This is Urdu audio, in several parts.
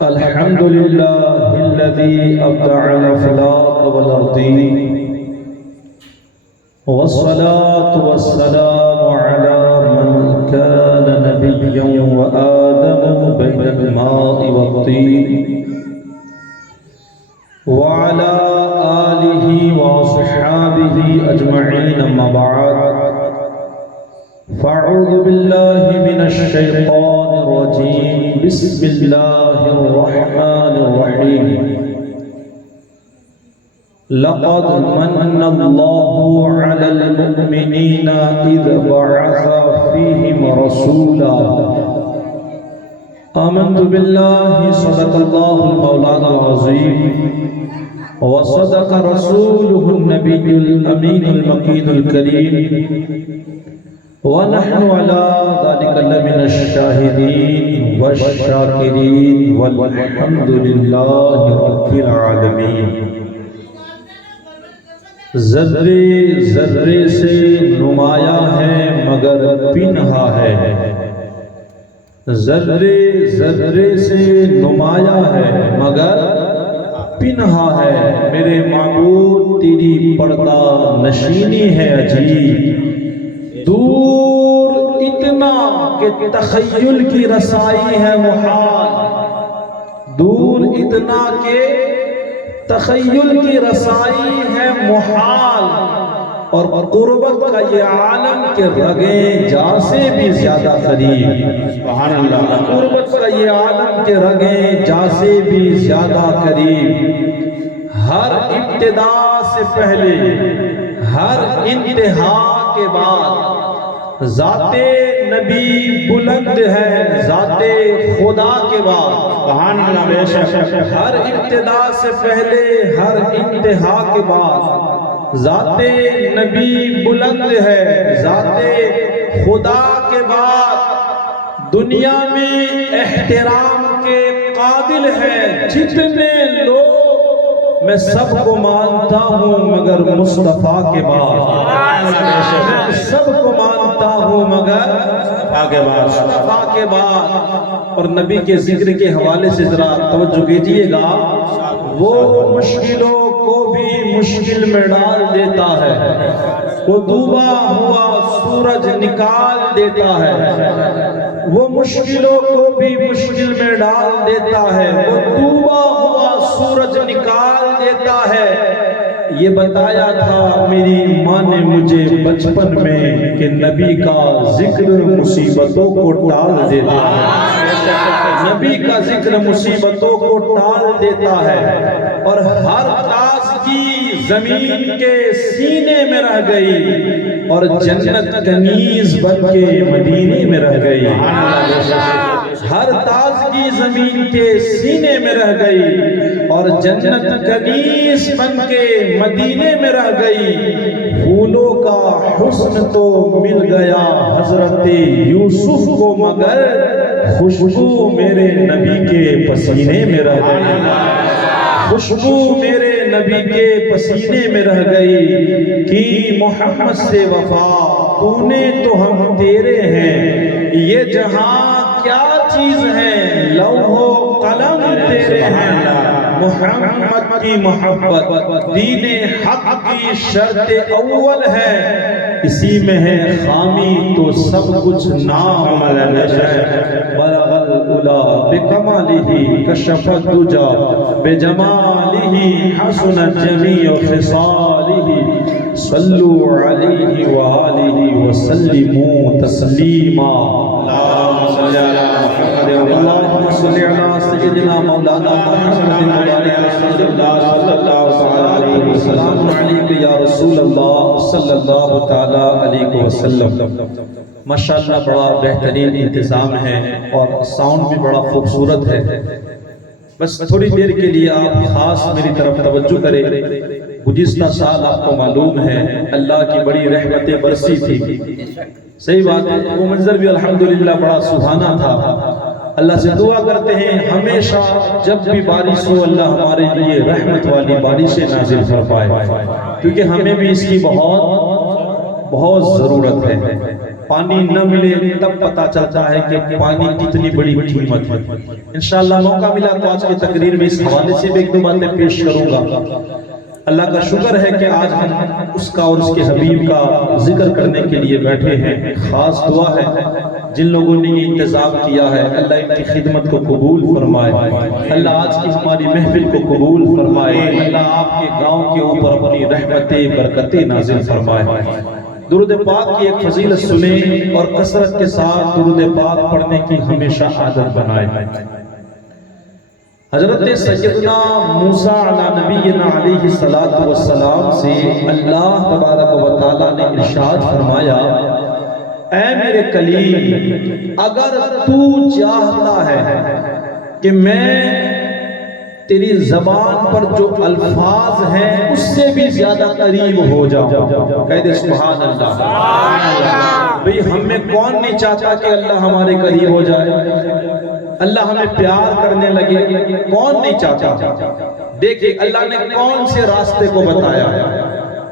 الحمد لله الذي أبدع الأفلاك والأرضين، والصلاة والسلام على من كان نبيا وآدم بين الماء والطين، وعلى آله وصحابه أجمعين. أما بعد، فأعوذ بالله من الشيطان الرجيم. بسم الله الرحمن الرحيم. لقد من الله على المؤمنين إذ بعث فيهم رسولا. آمنت بالله. صدق الله المولانا العظيم، وصدق رسوله النبي الأمين المكين الكريم، ونحن على ذلك لمن الشاهدين والشاكرين، والحمد لله رب العالمین. ذرے ذرے سے نمایاں ہے مگر پنہا ہے، ذرے ذرے سے نمایاں ہے مگر پنہا ہے. میرے معبود تیری پردہ نشینی ہے عجیب، دور اتنا کہ تخیل کی رسائی ہے محال، دور اتنا کہ تخیل کی رسائی ہے محال، اور قربت کا یہ عالم کے رگیں جا سے بھی زیادہ قریب. سبحان اللہ. قربت کا یہ عالم کے رگیں جا سے بھی زیادہ قریب. ہر ابتدا سے پہلے، ہر انتہا کے بعد ذات نبی بلند ہے ذات خدا کے بعد. سبحان اللہ. بے شک ہر ابتدا سے پہلے، ہر انتہا کے بعد ذات نبی بلند ہے ذات خدا کے بعد. دنیا میں احترام کے قابل ہے جتنے لوگ، میں سب کو مانتا ہوں مگر مصطفیٰ کے بعد. میں سب کو مانتا ہوں مگر مصطفیٰ کے بعد. اور نبی کے ذکر کے حوالے سے ذرا توجہ کیجئے گا. وہ مشکلوں کو بھی مشکل میں ڈال دیتا ہے، وہ ڈوبا ہوا سورج نکال دیتا ہے. وہ مشکلوں کو بھی مشکل میں ڈال دیتا ہے، وہ ڈوبا ہوا سورج نکال دیتا ہے. یہ بتایا تھا میری ماں نے مجھے بچپن میں کہ نبی کا ذکر مصیبتوں کو ٹال دیتا ہے. نبی کا ذکر مصیبتوں کو ٹال دیتا ہے. اور ہر تازگی زمین کے سینے میں رہ گئی، اور جنت کنیز بن کے مدینے میں رہ گئی. ہر تازگی زمین کے سینے میں رہ گئی، اور جنت کنیز بن کے مدینے میں رہ گئی. پھولوں کا حسن تو مل گیا حضرت یوسف کو، مگر خوشبو میرے نبی کے پسینے میں رہ گئی. خوشبو میرے نبی کے پسینے میں رہ گئی. کہ محمد سے وفا تو نے تو ہم تیرے ہیں، یہ جہاں کیا چیز ہے لوح و قلم تیرے ہیں. محمد کی محبت دین حق کی شرط اول ہے، اسی میں ہے خامی تو سب کچھ نام ہے. بلغ العلا بکمالہ کشف الدجا بجمالہ حسنت جمیع خصالہ. صلوا علیہ وآلہ وسلموا تسلیما. اللہم صلی علی سیدنا مولانا محمد صلی اللہ علیہ وسلم. السلام علیکم یا رسول اللہ صلی اللہ تعالی علیہ وسلم. ماشاءاللہ بڑا بہترین انتظام ہے اور ساؤنڈ بھی بڑا خوبصورت ہے. بس تھوڑی دیر کے لیے آپ خاص میری طرف توجہ کریں. گزشتہ سال آپ کو معلوم ہے اللہ کی بڑی رحمتیں برسی تھی. صحیح بات ہے، وہ منظر بھی الحمدللہ بڑا سبحانہ تھا. اللہ سے دعا کرتے ہیں ہمیشہ جب بھی بارش ہو اللہ ہمارے لیے رحمت والی بارشیں نازل فرمائے، کیونکہ ہمیں بھی اس کی بہت ضرورت ہے. پانی نہ ملے تب پتہ چلتا ہے کہ پانی کتنی بڑی قیمت ہے۔ انشاءاللہ موقع ملا تو آج کی تقریر میں اس حوالے سے بھی ایک دو باتیں پیش کروں گا۔ اللہ کا شکر ہے کہ آج ہم اس کا اور اس کے حبیب کا ذکر کرنے کے لیے بیٹھے ہیں۔ خاص دعا ہے جن لوگوں نے یہ انتظام کیا ہے، اللہ ان کی خدمت کو قبول فرمائے، اللہ آج کی ہماری محفل کو قبول فرمائے، اللہ آپ کے گاؤں کے اوپر اپنی رحمتیں برکتیں نازل فرمائے۔ درود پاک کی ایک فضیلت سنیں اور کثرت کے ساتھ درود پاک پڑھنے کی ہمیشہ عادت بنائے۔ حضرت سیدنا موسیٰ علیہ نبینا علیہ السلام سے اللہ تبارک و تعالیٰ نے ارشاد فرمایا، اے میرے کلیم، اگر تو چاہتا ہے کہ میں تیری زبان پر جو الفاظ ہیں اس سے بھی زیادہ قریب ہو جاؤں، کہہ دے سبحان اللہ۔ بھئی ہم میں کون نہیں چاہتا کہ اللہ ہمارے قریب ہو جائے، اللہ ہمیں پیار کرنے لگے، کون نہیں چاہتا؟ دیکھیں اللہ نے کون سے راستے کو بتایا۔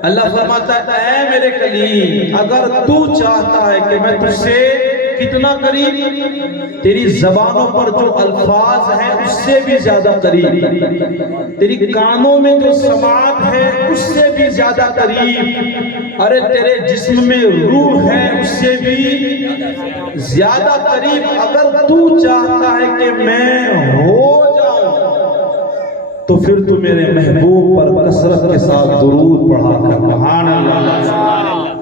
اللہ فرماتا ہے اے میرے کلیم، اگر تو چاہتا ہے کہ میں تجھ سے کتنا قریب، تیری زبانوں پر جو الفاظ ہیں اس سے بھی زیادہ قریب، تیری کانوں میں جو سماعت ہے اس سے بھی زیادہ قریب، ارے تیرے جسم میں روح ہے اس سے بھی زیادہ قریب، اگر تو چاہتا ہے کہ میں ہو جاؤں تو پھر تو میرے محبوب پر کثرت کے ساتھ درود پڑھا کر۔ سبحان اللہ۔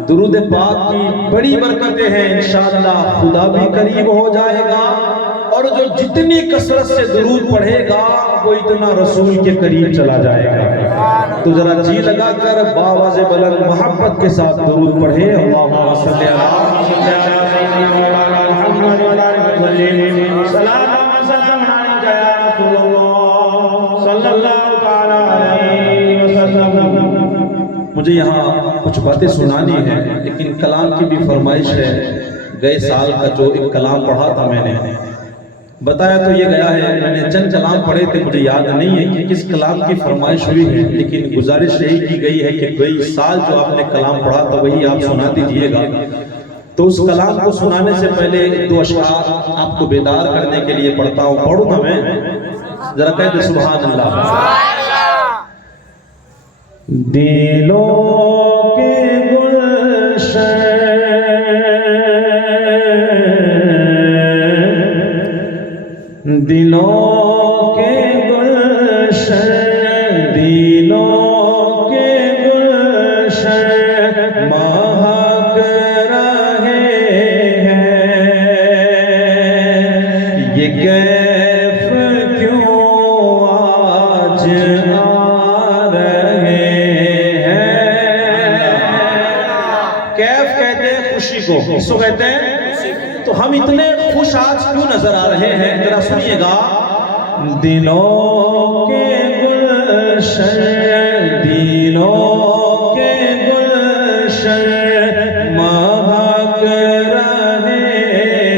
درود پاک کی بڑی برکتیں ہیں، انشاءاللہ خدا بھی قریب ہو جائے گا، اور جو جتنی کثرت سے درود پڑھے گا وہ اتنا رسول کے قریب چلا جائے گا۔ تو ذرا جی لگا کر باواز بلند محبت کے ساتھ درود پڑھے، اللہم صلی اللہ مجھے یہاں کچھ باتیں سنانی ہیں، لیکن کلام کی بھی فرمائش ہے۔ گئے سال کا جو ایک کلام پڑھا تھا میں نے بتایا تو یہ گیا ہے، میں نے چند کلام پڑھے تھے، مجھے یاد نہیں ہے کہ کس کلام کی فرمائش ہوئی ہے، لیکن گزارش یہی کی گئی ہے کہ گئی سال جو آپ نے کلام پڑھا تھا وہی آپ سنا دیجئے گا۔ تو اس کلام کو سنانے سے پہلے دو اشعار آپ کو بیدار کرنے کے لیے پڑھتا ہوں، پڑھوں نا میں، ذرا کہتے سبحان اللہ۔ دلوں کے گلشن دلوں کے گلشن دلوں کے گلشن مہک رہے ہیں، یہ کیف کیوں آج آ رہے ہیں۔ کیف کہتے ہیں خوشی کو، اس کو کہتے ہیں، تو ہم اتنے خوش آج کیوں نظر آ رہے ہیں، ذرا سنیے گا۔ دلوں کے گلشن دلوں کے گلشن مہک رہے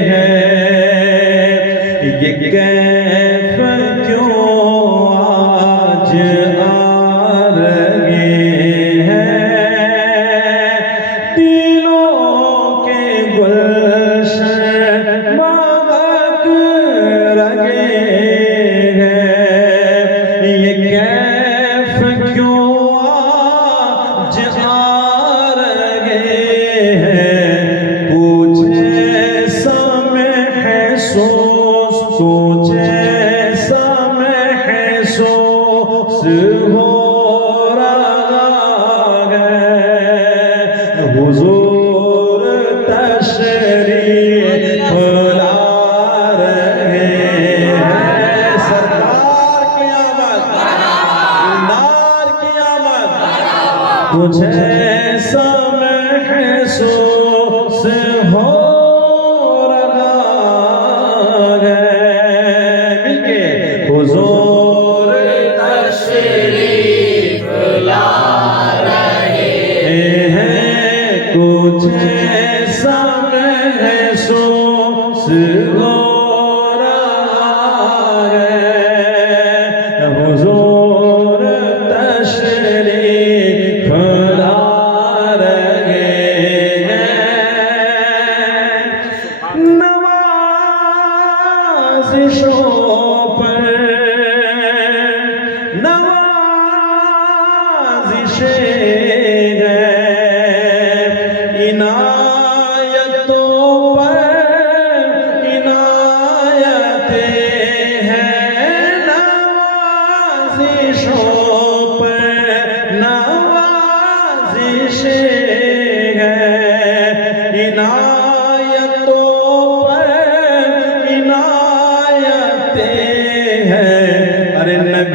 ہیں، یہ کیف کیوں آج آ رہے ہیں، دلوں کے گلشن حضور تشریف لا رہے ہیں، سرکار کی آمد، نار کی آمد، کچھ ایسا محسوس ہو رہا ہے، مل کے حضور تشریف لا کچھ ایسا محسوس ہو رہا ہے، حضور تشریف لا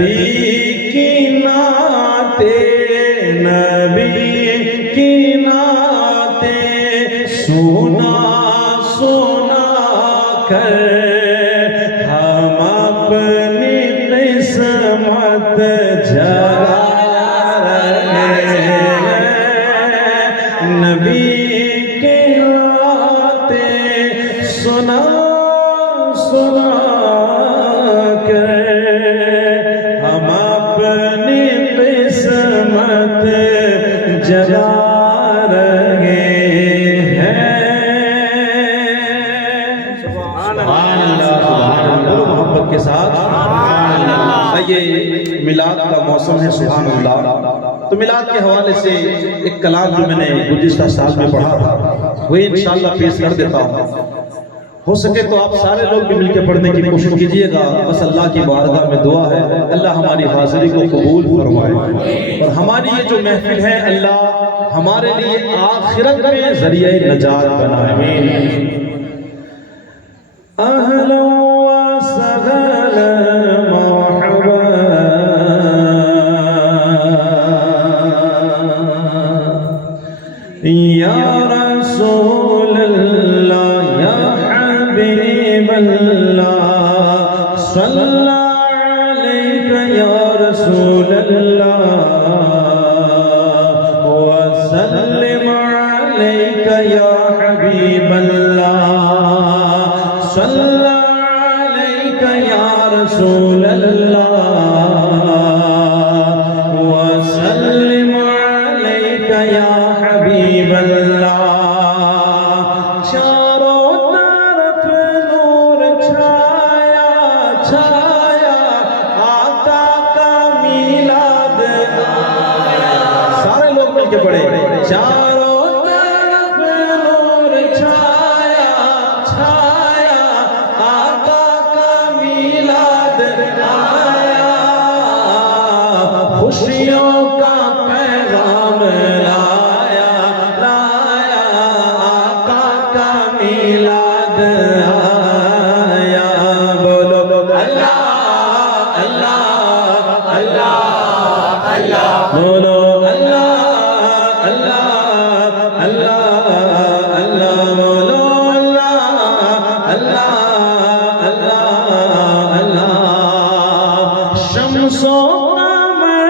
نبی کی نعتیں، نبی کی نعتیں سنا سنا کر ہم اپنی قسمت جگا رہے ہیں۔ نبی کی باتیں سنا سنا کر ہم اپنی قسمت جگا رہے ہیں۔ سبحان اللہ، سبحان اللہ، محبت کے ساتھ یہ میلاد کا موسم ہے، سبحان اللہ۔ تو میلاد کے حوالے سے ایک کلام جو میں نے گزشتہ سال میں پڑھا تھا وہی انشاءاللہ پیش کر دیتا ہوں۔ ہو سکے تو آپ سارے لوگ بھی مل کے پڑھنے کی کوشش کیجئے گا۔ بس اللہ کی بارگاہ میں دعا ہے اللہ ہماری حاضری کو قبول فرمائے، اور ہماری یہ جو محفل ہے اللہ ہمارے لیے آخرت میں ذریعہ نجات بنائے۔ آمین۔ اہلا و سہلا مرحبا یا رسول اللہ یا حبیب اللہ، صلی اللہ علیک یا رسول اللہ وسلم علیک یا حبیب اللہ، صلی اللہ علیک یا رسول اللہ وسلم علیک یا حبیب اللہ۔ چاروں طرف نور چھایا چھایا، آقا کا میلاد آیا۔ سارے لوگ مل کے پڑھے، چاروں طرف نور چھایا چھایا، آقا کا میلاد آیا، خوشیوں کا پیغام لایا لایا، آقا کا میلاد آیا۔ بولو اللہ اللہ اللہ اللہ، بولو اللہ اللہ اللہ اللہ، بولو اللہ اللہ اللہ اللہ۔ شمس و قمر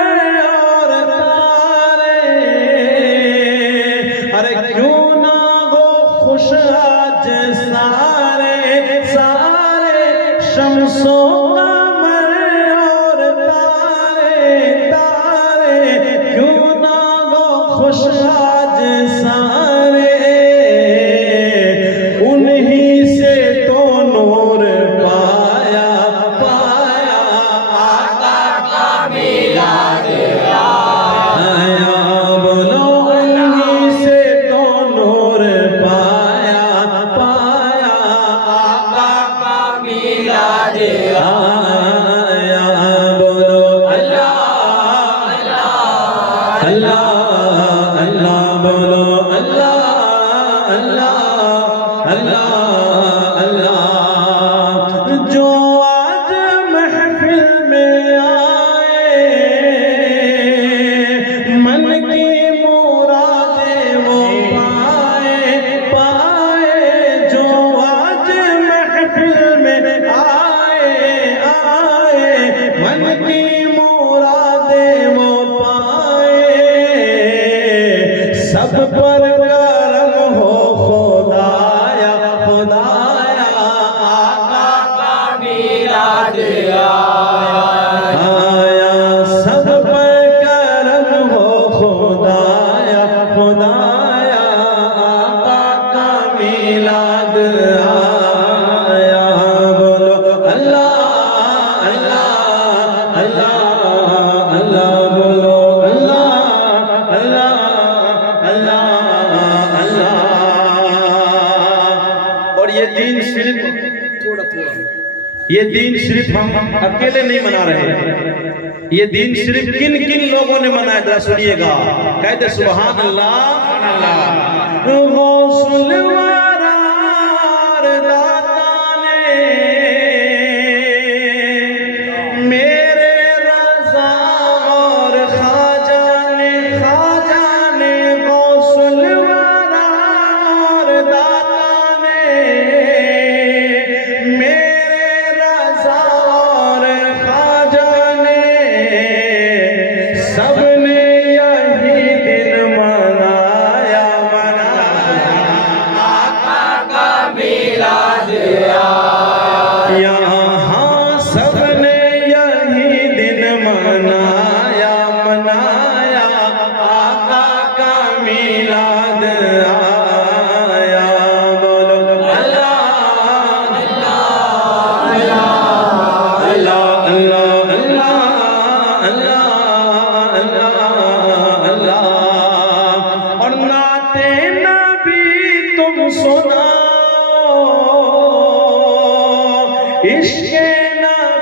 اور تارے، ارے کیوں نہ ہو خوش آج سارے سارے، شمس و قمر اور تارے تارے، کیوں نہ ہو خوش آج سارے، انہی سے تو نور پایا پایا، آقا کا میلاد آیا۔ بولو انہی سے تو نور پایا پایا، آقا کا میلاد آیا۔ بولو اللہ اللہ اللہ اللہ، بولو اللہ اللہ اللہ اللہ۔ جو آج محفل میں آئے، من کی مرادیں وہ پائے پائے، جو آج محفل میں آئے آئے، من کی مرادیں وہ پائے، سب پر کرم ہو خدایا خدایا، آقا کا میلاد آیا، سب پر کرم ہو خدایا خدایا، آقا کا میلاد آیا۔ بولو اللہ اللہ اللہ اللہ، بولو اللہ اللہ اللہ اللہ۔ اور یہ دین صرف ہم اکیلے نہیں منا رہے، یہ دین صرف کن کن لوگوں نے منایا ذرا سنیے گا، کہتے سبحان اللہ۔ غوث الورار داتا نے میرے رب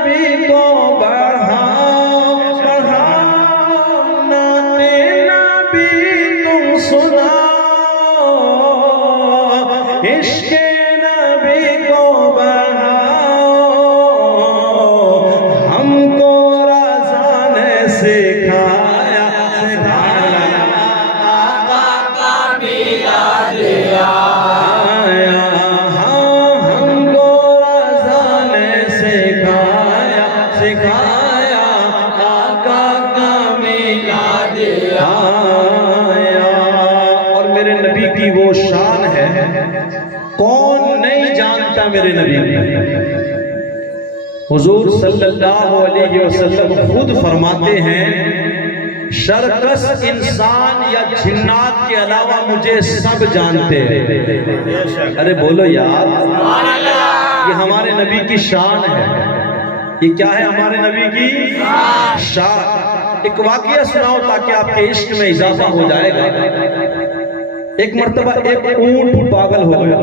نبی کو بڑھاؤ بڑھاؤ نعت نبی تم سناؤ عشق نبی کو بڑھاؤ ہم کو رضا نے سکھایا وہ شان ہے کون نہیں جانتا میرے نبی کو۔ حضور صلی اللہ علیہ وسلم خود فرماتے ہیں شرکس انسان یا جنات کے علاوہ مجھے سب جانتے ہیں۔ ارے بولو یار، یہ ہمارے نبی کی شان ہے۔ یہ کیا ہے ہمارے نبی کی شان؟ ایک واقعہ سناؤ تاکہ آپ کے عشق میں اضافہ ہو جائے گا۔ ایک مرتبہ ایک اونٹ پاگل ہو گیا۔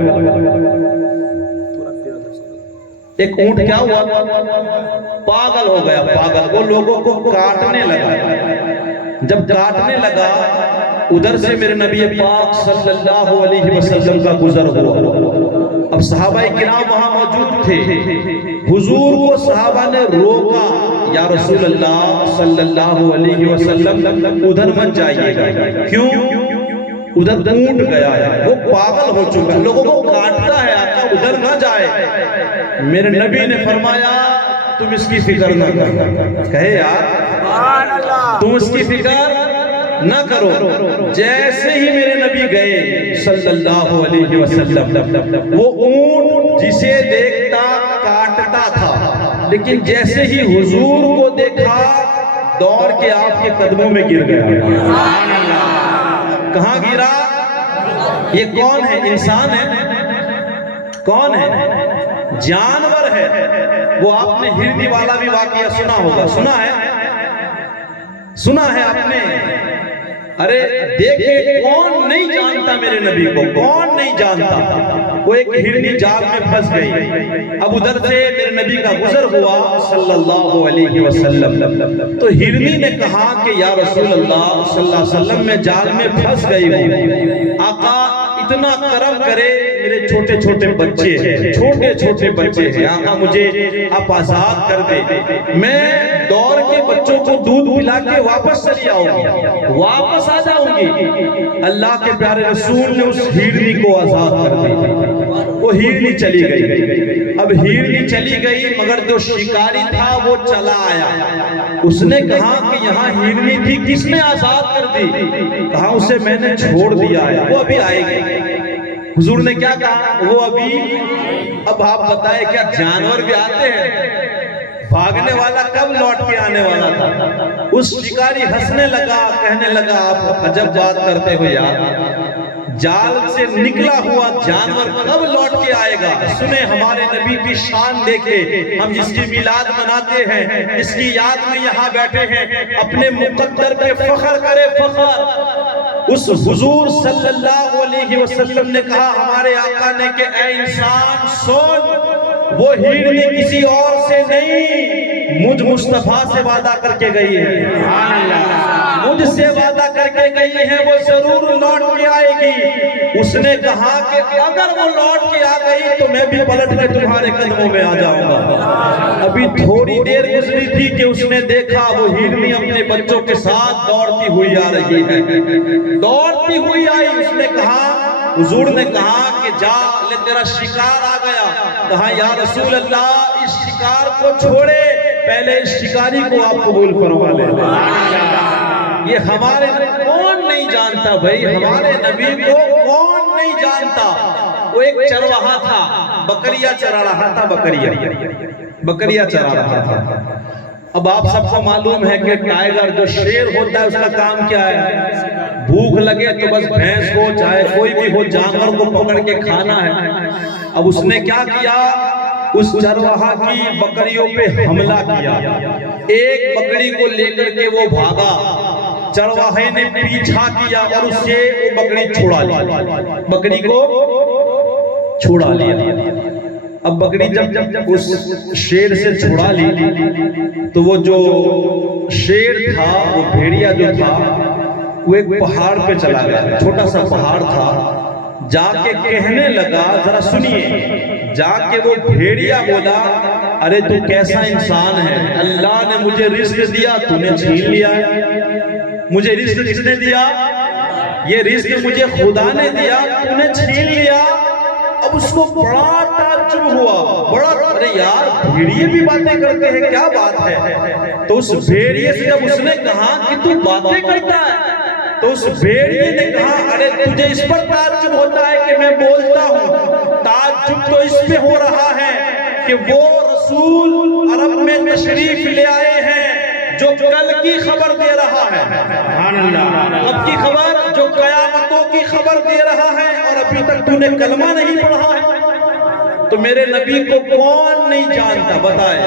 ایک اونٹ کیا ہوا؟ پاگل ہو گیا، پاگل۔ وہ لوگوں کو کاٹنے لگا۔ جب کاٹنے لگا ادھر سے میرے نبی پاک صلی اللہ علیہ وسلم کا گزر ہوا۔ اب صحابہ کرام وہاں موجود تھے۔ حضور کو صحابہ نے روکا، یا رسول اللہ صلی اللہ علیہ وسلم ادھر مت جائیے گا۔ کیوں؟ ادھر اونٹ گیا ہے، وہ پاگل ہو چکا ہے، لوگوں کو کاٹتا ہے، آقا ادھر نہ جائے۔ میرے نبی نے فرمایا تم اس کی فکر نہ کرو۔ کہے یار تم اس کی فکر نہ کرو۔ جیسے ہی میرے نبی گئے صلی اللہ علیہ وسلم، وہ اونٹ جسے دیکھتا کاٹتا تھا، لیکن جیسے ہی حضور کو دیکھا دوڑ کے آپ کے قدموں میں گر گیا۔ کہاں گرا؟ یہ کون ہے؟ انسان ہے؟ کون ہے؟ جانور ہے۔ وہ آپ نے ہرنی والا بھی واقعہ سنا ہوگا، سنا ہے؟ سنا ہے آپ نے؟ ارے دیکھیں کون نہیں جانتا میرے نبی کو، کون نہیں جانتا؟ وہ ایک ہرنی جال میں پھنس گئی۔ اب ادھر سے میرے نبی کا گزر ہوا صلی اللہ علیہ وسلم، تو ہرنی نے کہا کہ یا رسول اللہ صلی اللہ علیہ وسلم میں جال میں پھنس گئی ہوں، آقا اتنا کرم کرے، میرے چھوٹے چھوٹے بچے ہیں، چھوٹے چھوٹے بچے ہیں، آقا مجھے آپ آزاد کر دے، میں دوڑ کے بچوں کو دودھ پلا کے واپس چلی آؤں گی، واپس آ جاؤں گی۔ اللہ کے پیارے رسول نے اس ہرنی کو آزاد کر دی۔ وہ ہرنی چلی گئی۔ اب ہرنی چلی گئی مگر جو شکاری تھا وہ چلا آیا۔ اس نے کہا کہ یہاں ہرنی تھی، کس نے آزاد کر دی؟ کہا اسے میں نے چھوڑ دیا ہے، وہ ابھی آئے گی۔ حضور نے کیا کہا؟ وہ ابھی۔ اب آپ بتائیں کیا جانور بھی آتے ہیں؟ بھاگنے والا کب لوٹ کے آنے والا تھا؟ اس شکاری ہنسنے لگا، کہنے لگا آپ عجب بات کرتے ہو یار، جال سے نکلا ہوا جانور کب لوٹ کے آئے گا؟ سنیں ہمارے نبی کی شان دیکھیں، ہم جس کی میلاد مناتے ہیں، اس کی یاد میں یہاں بیٹھے ہیں، اپنے مقدر پہ فخر کرے، فخر۔ اس حضور صلی اللہ علیہ وسلم نے کہا ہمارے آقا نے کہ اے انسان سن، وہ ہرنی کسی اور سے نہیں، مجھ مصطفیٰ سے وعدہ کر کے گئی ہے، مجھ سے وعدہ کر کے گئی ہے، وہ ضرور لوٹ کے آئے گی۔ اس نے کہا کہ اگر وہ لوٹ کے آ گئی تو میں بھی پلٹ کے تمہارے قدموں میں آ جاؤں گا۔ ابھی تھوڑی دیر گزری تھی کہ اس نے دیکھا وہ ہرنی اپنے بچوں کے ساتھ دوڑتی ہوئی آ رہی ہے، دوڑتی ہوئی آئی۔ اس نے کہا، حضور نے کہا کہ جا لے تیرا شکار آ گیا۔ کہا یا رسول اللہ اس شکار کو چھوڑے، پہلے اس شکاری کو آپ قبول فرما لے۔ یہ ہمارے کون نہیں جانتا بھائی، ہمارے نبی کو کون نہیں جانتا؟ وہ ایک چرواہا تھا، بکریاں چرا رہا تھا، بکریاں چرا رہا تھا۔ اب آپ سب کو معلوم ہے کہ ٹائیگر جو شیر ہوتا ہے اس کا کام کیا ہے؟ بھوک لگے تو بس بھینس کو چاہے کوئی بھی ہو جانور کو پکڑ کے کھانا ہے۔ اب اس نے کیا کیا؟ اس چرواہا کی بکریوں پہ حملہ کیا، ایک بکری کو لے کر کے وہ بھاگا، چرواہے نے پیچھا کیا اور اس سے وہ بکری چھڑا لیا، بکری کو چھڑا لیا۔ اب بکری جب اس شیر سے چھڑا لی تو وہ جو شیر تھا، وہ بھیڑیا جو تھا، وہ ایک پہاڑ پہ چلا گیا، چھوٹا سا پہاڑ تھا، جا کے کہنے لگا، ذرا سنیے، جا کے وہ بھیڑیا بولا، ارے تو کیسا انسان ہے، اللہ نے مجھے رزق دیا، تو نے چھین لیا ہے۔ مجھے رزق کس نے دیا؟ یہ رزق مجھے خدا نے دیا، تو نے چھین لیا۔ اب اس کو بڑا تعجب ہوا، بڑا، ارے یار بھیڑیے بھی باتیں کرتے ہیں، کیا بات ہے؟ تو اس بھیڑیے سے جب اس نے کہا کہ تو باتیں کرتا ہے، تو اس بھیڑیے نے کہا، ارے تجھے اس پر تعجب ہوتا ہے کہ میں بولتا ہوں، تعجب تو اس پہ ہو رہا ہے کہ وہ رسول عرب میں تشریف لے آئے ہیں جو کل کی خبر دے رہا ہے، اب کی خبر، جو قیامتوں کی خبر دے رہا ہے، اور ابھی تک تو نے کلمہ نہیں پڑھا ہے۔ تو میرے نبی کو کون نہیں جانتا؟ بتائے،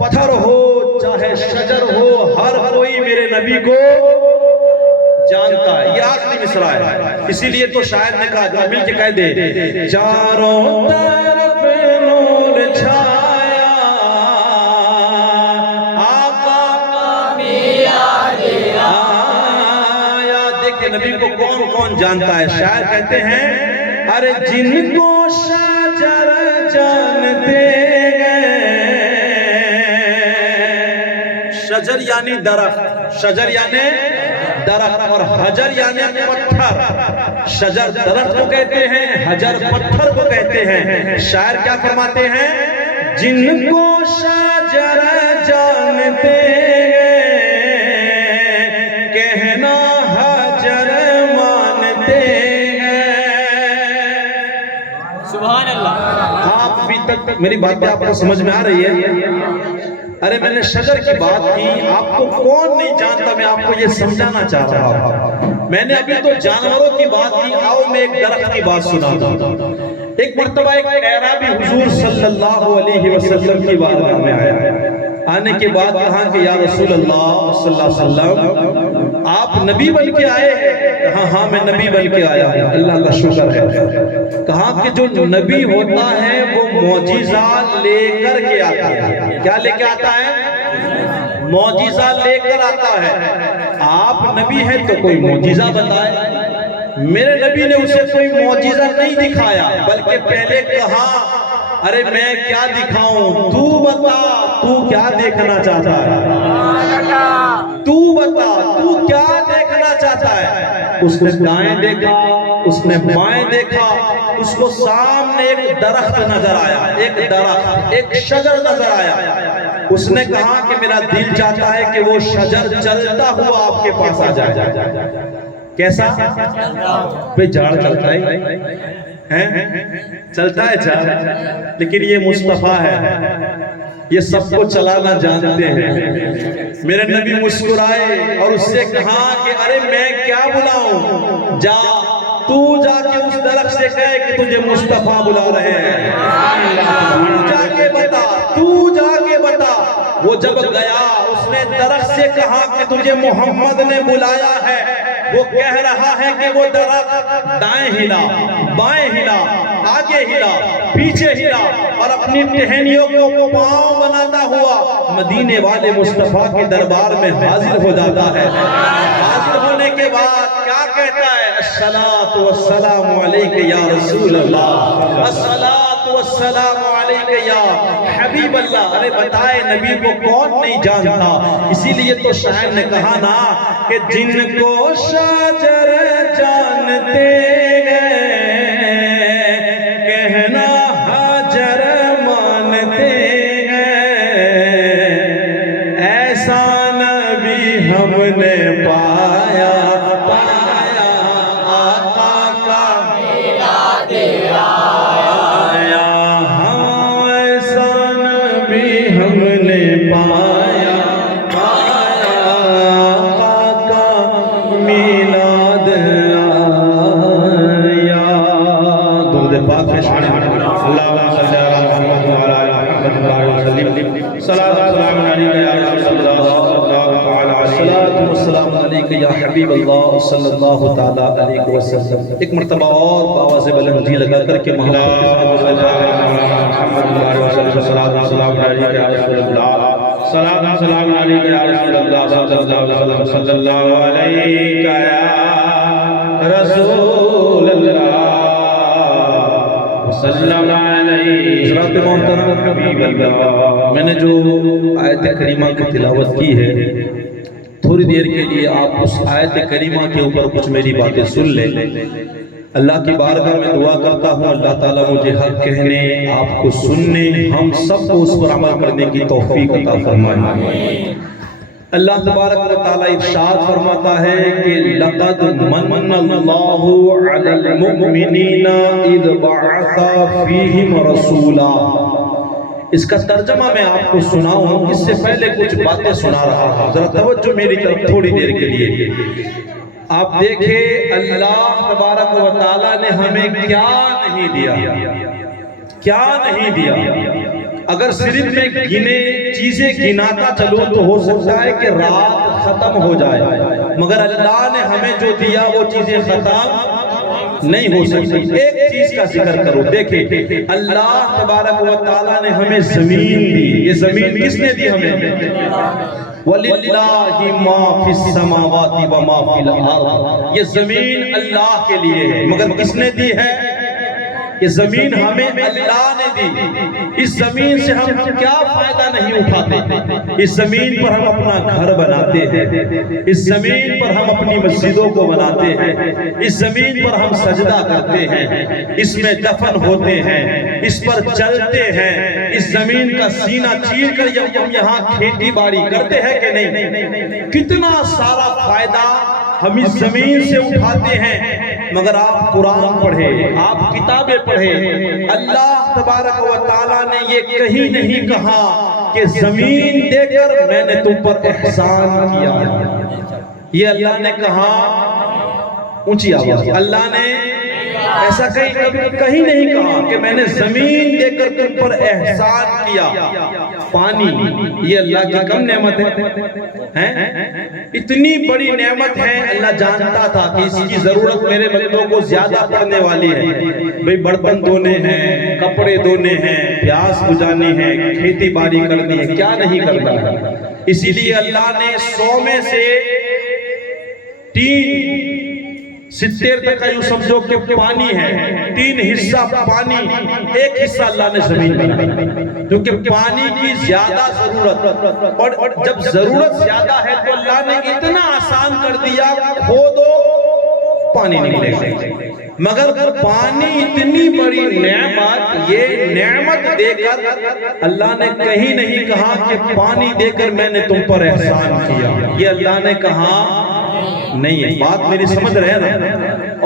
پتھر ہو چاہے شجر ہو، ہر کوئی میرے نبی کو جانتا ہے۔ یہ آخری مصرع ہے، اسی لیے تو شاعر نے کہا، مل کے کہہ دے، چاروں طرف نور چھایا، آقا کا میعاد آیا۔ دیکھیں نبی کو کون کون جانتا ہے۔ شاعر کہتے ہیں، ارے جن کو شجر جانتے گئے، شجر یعنی درخت، شجر یعنی درخت، اور حجر یعنی پتھر۔ شجر درخت کو کہتے ہیں، حجر پتھر کو کہتے ہیں۔ شاعر کیا فرماتے ہیں، جن کو شجر جانتے گئے، کہنا حجر مانتے گئے۔ سبحان اللہ۔ آپ بھی تک میری باتیں آپ کو سمجھ میں آ رہی ہے؟ ارے میں نے شجر کی بات کی، آپ کو کون نہیں جانتا، میں آپ کو یہ سمجھانا چاہ رہا ہوں۔ میں نے ابھی تو جانوروں کی بات کی، آؤ میں ایک درخت کی بات سنا دوں۔ ایک مرتبہ ایک اعرابی حضور صلی اللہ علیہ وسلم کی بارگاہ میں آیا، آنے کے بعد کہا کہ یا رسول اللہ صلی اللہ علیہ وسلم، آپ نبی بن کے آئے ہیں؟ کہا ہاں میں نبی بن کے آیا ہوں، اللہ کا شکر ہے۔ کہا کہ جو نبی ہوتا ہے وہ معجزہ لے کر کے آتا ہے۔ کیا لے کے آتا ہے؟ معجزہ لے کر آتا ہے۔ آپ نبی ہیں تو کوئی معجزہ بتائے۔ میرے نبی نے اسے کوئی معجزہ نہیں دکھایا، بلکہ پہلے کہا، ارے میں کیا دکھاؤں، تو بتا تو کیا دیکھنا چاہتا ہے، تو بتا تو کیا دیکھنا چاہتا ہے۔ اس نے دائیں دیکھا، اس نے بائیں دیکھا، اس کو سامنے ایک درخت نظر آیا، ایک درخت، ایک شجر نظر آیا۔ اس نے کہا کہ میرا دل چاہتا ہے کہ وہ شجر چلتا ہوا آپ کے پاس آ جائے۔ کیسا؟ بے جھاڑ چلتا ہے، چلتا ہے جھاڑ، لیکن یہ مصطفیٰ ہے، یہ سب کو چلانا جانتے ہیں۔ میرے نبی مسکرائے اور اس سے کہا کہ ارے میں کیا بلاؤں، جا تو جا کے اس درخت سے کہے کہ تجھے مصطفیٰ بلا رہے ہیں، تو جا کے بتا، تو جا کے بتا۔ وہ جب گیا اس نے درخت سے کہا کہ تجھے محمد نے بلایا ہے۔ وہ کہہ رہا ہے کہ وہ درخت دائیں ہلا، بائیں ہلا، آگے ہلا، پیچھے ہلا، اور اپنی ٹہنیوں کو پاؤں بناتا ہوا مدینے والے مصطفیٰ کے دربار میں حاضر ہو جاتا ہے۔ حاضر ہونے کے بعد کیا کہتا ہے؟ الصلاۃ والسلام علیک یا رسول اللہ، الصلاۃ والسلام علیک یا حبیب اللہ۔ ارے بتائے نبی کو کون نہیں جانتا؟ اسی لیے تو شاعر نے کہا نا کہ جن کو شجر جانتے گئے، کہنا حجر مانتے گئے، ایسا نبی ہم نے پایا، پایا آقا کا میلاد آیا، ہاں ایسا نبی ہم نے پایا، پایا آقا کا میلاد آیا۔ درود پاک ہے اللہ صلی اللہ علیہ وسلم، صلاۃ و سلام علیہ یا رسول اللہ صلی اللہ علیہ وسلم۔ الصلاۃ والسلام علیک یا حبیب اللہ صلی اللہ تعالی علیہ وسلم. ایک مرتبہ اور باواز بلند جی لگا کر کے سلام علیک یا رسول اللہ صلی اللہ علیہ یا رسول اللہ صلی اللہ علیہ. حضرات محترم حبیب اللہ، میں نے جو آیت کریمہ کی تلاوت کی ہے، تھوڑی دیر کے لیے آپ اس آیت کریمہ کے اوپر کچھ میری باتیں سن لیں. اللہ کی بارگاہ میں دعا کرتا ہوں اللہ تعالیٰ مجھے حق کہنے، آپ کو سننے، ہم سب کو اس پر عمل کرنے کی توفیق عطا فرمائے. اللہ تبارک و تعالیٰ ارشاد فرماتا ہے کہ لَقَدْ مَنَّ اللَّهُ عَلَى الْمُؤْمِنِينَ إِذْ بَعَثَ فِيهِمْ رَسُولًا. اس کا ترجمہ میں آپ کو سناؤں، اس سے پہلے کچھ باتیں سنا رہا ہوں، ذرا توجہ میری طرف تھوڑی دیر کے لیے. آپ دیکھیں اللہ تبارک و تعالیٰ نے ہمیں کیا نہیں دیا، کیا نہیں دیا. اگر صرف میں گنے چیزیں گناتا چلوں تو ہو سکتا ہے کہ رات ختم ہو جائے، مگر اللہ نے ہمیں جو دیا وہ چیزیں ختم نہیں ہو سکتی. ایک چیز کا ذکر کرو. دیکھیں اللہ تبارک و تعالیٰ نے ہمیں زمین دی. یہ زمین کس نے دی ہمیں؟ وَلِلَّهِ مَا فِي السَّمَاوَاتِ وَمَا فِي الْأَرْضِ. یہ زمین اللہ کے لیے ہے، مگر کس نے دی ہے؟ یہ زمین ہمیں اللہ نے دی. اس زمین سے ہم کیا فائدہ نہیں اٹھاتے؟ اس زمین پر ہم اپنا گھر بناتے ہیں، اس زمین پر ہم اپنی مسجدوں کو بناتے ہیں، اس زمین پر ہم سجدہ کرتے ہیں، اس میں دفن ہوتے ہیں، اس پر چلتے ہیں. اس زمین کا سینہ چیر کر ہم یہاں کھیتی باڑی کرتے ہیں کہ نہیں؟ کتنا سارا فائدہ ہم اس زمین سے اٹھاتے ہیں. مگر آپ قرآن پڑھیں، آپ کتابیں پڑھیں، اللہ تبارک و تعالیٰ نے یہ کہیں نہیں کہا کہ زمین دے کر میں نے تم پر احسان کیا. یہ اللہ نے کہا، اونچی آواز، اللہ نے ایسا کہیں نہیں کہا کہ میں نے زمین دے کر تم پر احسان کیا. پانی یہ اللہ کی کم نعمت ہے؟ اتنی بڑی نعمت ہے. اللہ جانتا تھا کہ اس کی ضرورت میرے بندوں کو زیادہ پڑنے والی ہے. بھئی برتن دھونے ہیں، کپڑے دھونے ہیں، پیاس بجھانی ہے، کھیتی باڑی کرنی ہے، کیا نہیں کرنا ہے. اسی لیے اللہ نے 100 میں سے 70 تک کا یوں سمجھو کہ پانی ہے، 3 حصہ پانی، 1 حصہ اللہ نے زمین بنائی. کیونکہ پانی کی زیادہ ضرورت، اور جب ضرورت زیادہ ہے تو اللہ نے اتنا آسان کر دیا، کھودو پانی نکلے گا. مگر پانی اتنی بڑی نعمت، یہ نعمت دے کر اللہ نے کہیں نہیں کہا کہ پانی دے کر میں نے تم پر احسان کیا. یہ اللہ نے کہا نہیں ہے. بات میری سمجھ رہے ہیں نا؟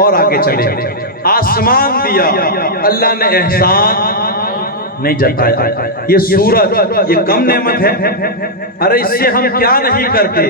اور آگے چلے. آسمان دیا، اللہ نے احسان نہیں جتایا. یہ سورج یہ کم نعمت ہے؟ ارے اس سے ہم کیا نہیں کرتے؟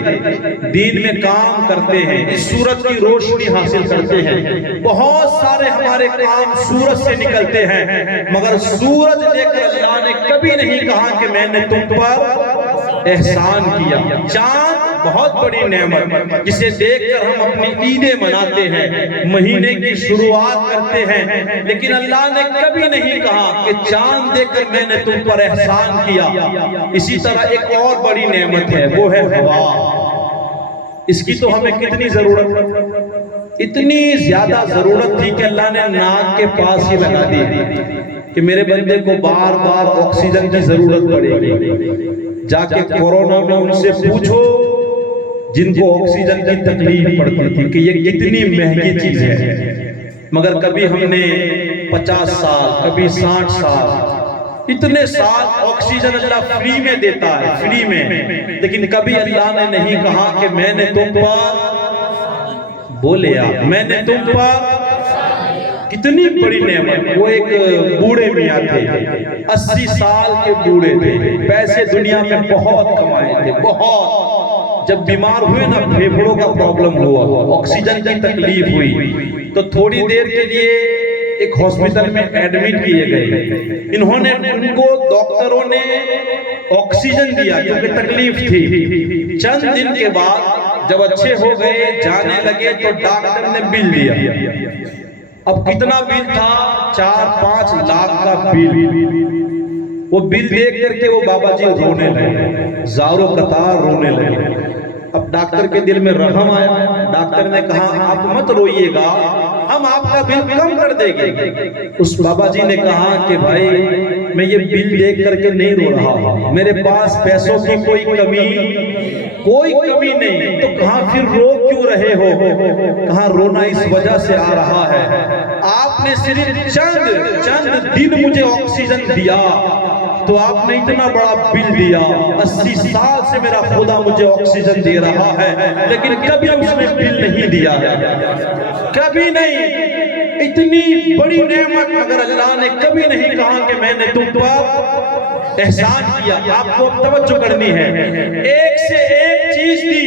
دین میں کام کرتے ہیں، اس سورج کی روشنی حاصل کرتے ہیں، بہت سارے ہمارے کام سورج سے نکلتے ہیں. مگر سورج دے کر اللہ نے کبھی نہیں کہا کہ میں نے تم پر احسان کیا. چاند بہت بڑی نعمت جسے دیکھ کر ہم اپنی عیدیں مناتے ہیں، مہینے کی شروعات کرتے ہیں، لیکن اللہ نے کبھی نہیں کہا کہ چاند دیکھ کر میں نے تم پر احسان کیا. اسی طرح ایک اور بڑی نعمت ہے، وہ ہے ہوا. اس کی تو ہمیں کتنی ضرورت، اتنی زیادہ ضرورت تھی کہ اللہ نے ناک کے پاس ہی لگا دی کہ میرے بندے کو بار بار آکسیجن کی ضرورت پڑے گی. جا کے کورونا میں ان سے پوچھو جن کو آکسیجن کی تکلیف پڑتی تھی کہ یہ کتنی مہنگی چیز ہے. مگر کبھی ہم نے 50 سال، کبھی 60 سال، اتنے سال آکسیجن اللہ فری میں دیتا ہے، فری میں. لیکن کبھی اللہ نے نہیں کہا کہ میں نے تم پر، بولے آپ، میں نے تم پر. کتنی بڑی نعمت. وہ ایک بوڑھے میاں تھے، 80 سال کے بوڑھے تھے، پیسے دنیا میں بہت کمائے تھے، بہت. جب بیمار ہوئے نا، پھیپھڑوں کا پرابلم ہوا، آکسیجن کی تکلیف ہوئی، تو تھوڑی دیر کے لیے ایک ہاسپٹل میں ایڈمٹ کیے گئے. ان کو ڈاکٹروں نے آکسیجن دیا کیونکہ تکلیف تھی. چند دن کے بعد جب اچھے ہو گئے جانے لگے تو ڈاکٹر نے بل دیا. اب کتنا بل تھا؟ 4-5 لاکھ کا بل. وہ بل دیکھ کر کے وہ بابا جی رونے لگے، زاروں قطار رونے لگے. اب ڈاکٹر کے دل میں رحم آیا. ڈاکٹر نے کہا آپ مت روئیے گا، ہم آپ کا بل کم کر دیں گے. اس بابا جی نے کہا کہ بھائی میں یہ بل دیکھ کر کے نہیں رو رہا ہوں، میرے پاس پیسوں کی کوئی کمی نہیں. تو کہاں پھر رو کیوں رہے ہو؟ کہاں رونا اس وجہ سے آ رہا ہے، آپ نے صرف چند دن مجھے آکسیجن دیا تو آپ نے اتنا بڑا بل دیا. 80 سال سے میرا خدا مجھے آکسیجن دے رہا ہے لیکن کبھی اس نے بل نہیں دیا ہے، کبھی نہیں. اتنی بڑی نعمت مگر اللہ نے کبھی نہیں کہا کہ میں نے تم پر احسان کیا. آپ کو توجہ کرنی ہے. ایک سے ایک چیز دی.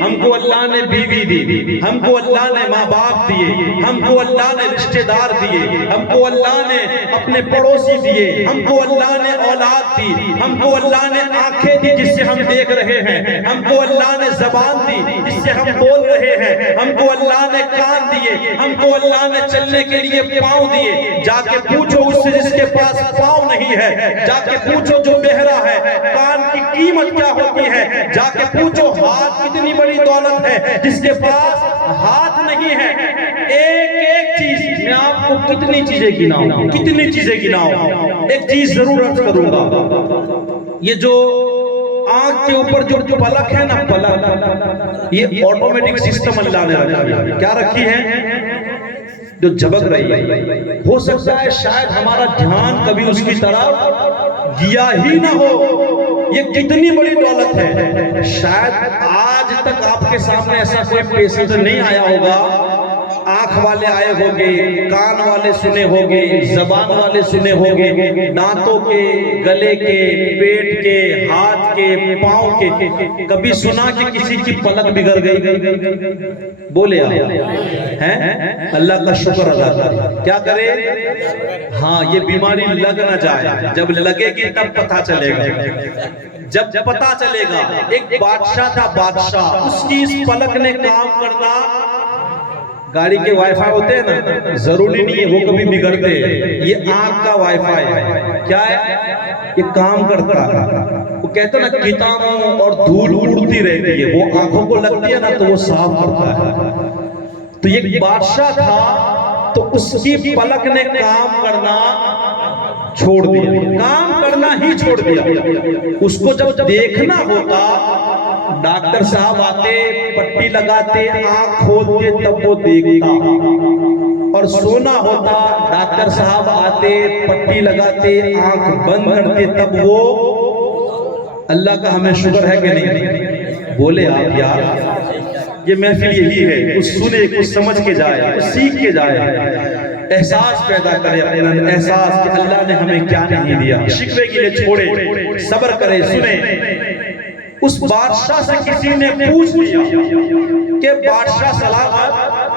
ہم کو اللہ نے بیوی دی، ہم کو اللہ نے ماں باپ دیے، ہم کو اللہ نے رشتہ دار دیے، ہم کو اللہ نے اپنے پڑوسی دیے، ہم کو اللہ نے اولاد دی، ہم کو اللہ نے آنکھیں دی جس سے ہم دیکھ رہے ہیں، ہم کو اللہ نے زبان دی جس سے ہم بول رہے ہیں، ہم کو اللہ نے کان دیے، ہم کو اللہ نے چلنے کے لیے پاؤں دیے. جا کے پوچھو اس سے جس کے پاس پاؤں نہیں ہے، جا کے پوچھو جو بہرا ہے کان کی قیمت کیا ہوتی ہے. جا کے پوچھو ہاتھ کتنی بڑی دولت ہے جس کے پاس ہاتھ نہیں ہے. ایک چیز میں آپ کو کتنی چیزیں گناؤں. ایک چیز ضرور عرض کروں گا. یہ جو آنکھ کے اوپر جو پلک ہے نا، پلک، یہ آٹومیٹک سسٹم اللہ نے رکھی ہے. کیا رکھی ہے؟ جو جھبک رہی ہے. ہو سکتا ہے شاید ہمارا دھیان کبھی اس کی طرف گیا ہی نہ ہو. یہ کتنی بڑی دولت ہے. شاید آج تک آپ کے سامنے ایسا کوئی پیشنٹ نہیں آیا ہوگا. آنکھ والے آئے ہوگے، کان والے سنے ہوگے، زبان والے سنے ہوگے، دانتوں کے، گلے کے، پیٹ کے، ہاتھ کے، پاؤں کے. کبھی سنا کہ کسی کی پلک بگڑ گئی؟ بولے آپ ہیں؟ اللہ کا شکر ادا کرے. کیا کرے؟ ہاں، یہ بیماری لگ نہ جائے. جب لگے گی تب پتہ چلے گا. جب پتہ چلے گا. ایک بادشاہ تھا، بادشاہ، اس کی اس پلک نے کام کرنا. گاڑی کے وائی فائی ہوتے ہیں نا، ضروری نہیں ہے وہ کبھی بگڑتے ہیں. یہ آنکھ کا وائی فائی ہے. کیا ہے؟ یہ کام کرتا ہے. وہ کہتے ہیں نا کتابوں اور دھول اڑتی رہتی ہے، وہ آنکھوں کو لگتی ہے نا تو وہ صاف کرتا ہے. تو یہ بادشاہ تھا تو اس کی پلک نے کام کرنا چھوڑ دیا. کام کرنا ہی چھوڑ دیا. اس کو جب دیکھنا ہوتا ڈاکٹر صاحب آتے، پٹی لگاتے، آنکھ کھولتے تب وہ دیکھتا. اور سونا ہوتا ڈاکٹر صاحب آتے، پٹی لگاتے، آنکھ بند کرتے تب وہ. اللہ کا ہمیں شکر ہے کہ نہیں؟ بولے آپ یار. یہ محفل یہی ہے، کچھ سنے، کچھ سمجھ کے جائے، کچھ سیکھ کے جائے، احساس پیدا کرے اپنا احساس کہ اللہ نے ہمیں کیا نہیں دیا. شکوے کے لیے چھوڑے، صبر کرے، سنے. اس بادشاہ سے کسی نے پوچھ لیا کہ بادشاہ سلامت،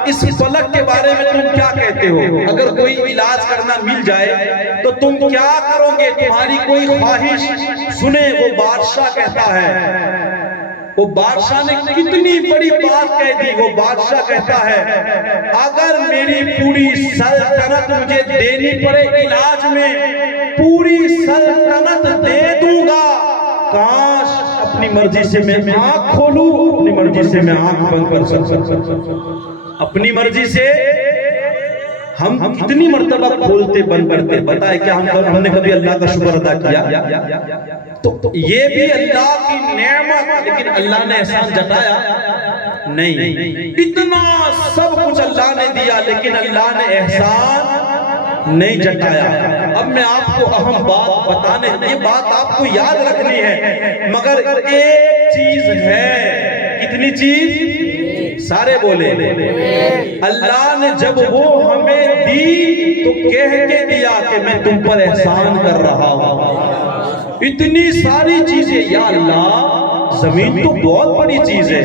اس فلک کے بارے میں تم کیا کہتے ہو؟ اگر کوئی علاج کرنا مل جائے تو تم کیا کرو گے؟ تمہاری کوئی خواہش؟ سنے، وہ بادشاہ کہتا ہے. وہ بادشاہ نے کتنی بڑی بات کہہ دی. وہ بادشاہ کہتا ہے اگر میری پوری سلطنت مجھے دینی پڑے علاج میں، پوری سلطنت دے دوں گا. کاش اپنی مرضی سے میں آنکھ کھولوں، اپنی مرضی سے میں آنکھ بند کر سکتا. اپنی مرضی سے ہم کتنی مرتبہ کھولتے بند کرتے؟ بتائے کیا ہم نے کبھی اللہ کا شکر ادا کیا؟ تو یہ بھی اللہ کی نعمت، لیکن اللہ نے احسان جتایا نہیں. اتنا سب کچھ اللہ نے دیا لیکن اللہ نے احسان نہیں جتایا. اب میں آپ کو اہم بات بتانے، یہ بات آپ کو یاد رکھنی ہے، مگر ایک چیز ہے. کتنی چیز؟ سارے بولے. اللہ نے جب وہ ہمیں دی تو کہہ کے دیا کہ میں تم پر احسان کر رہا ہوں. اتنی ساری چیزیں. یا اللہ، زمین تو بہت بڑی چیز ہے،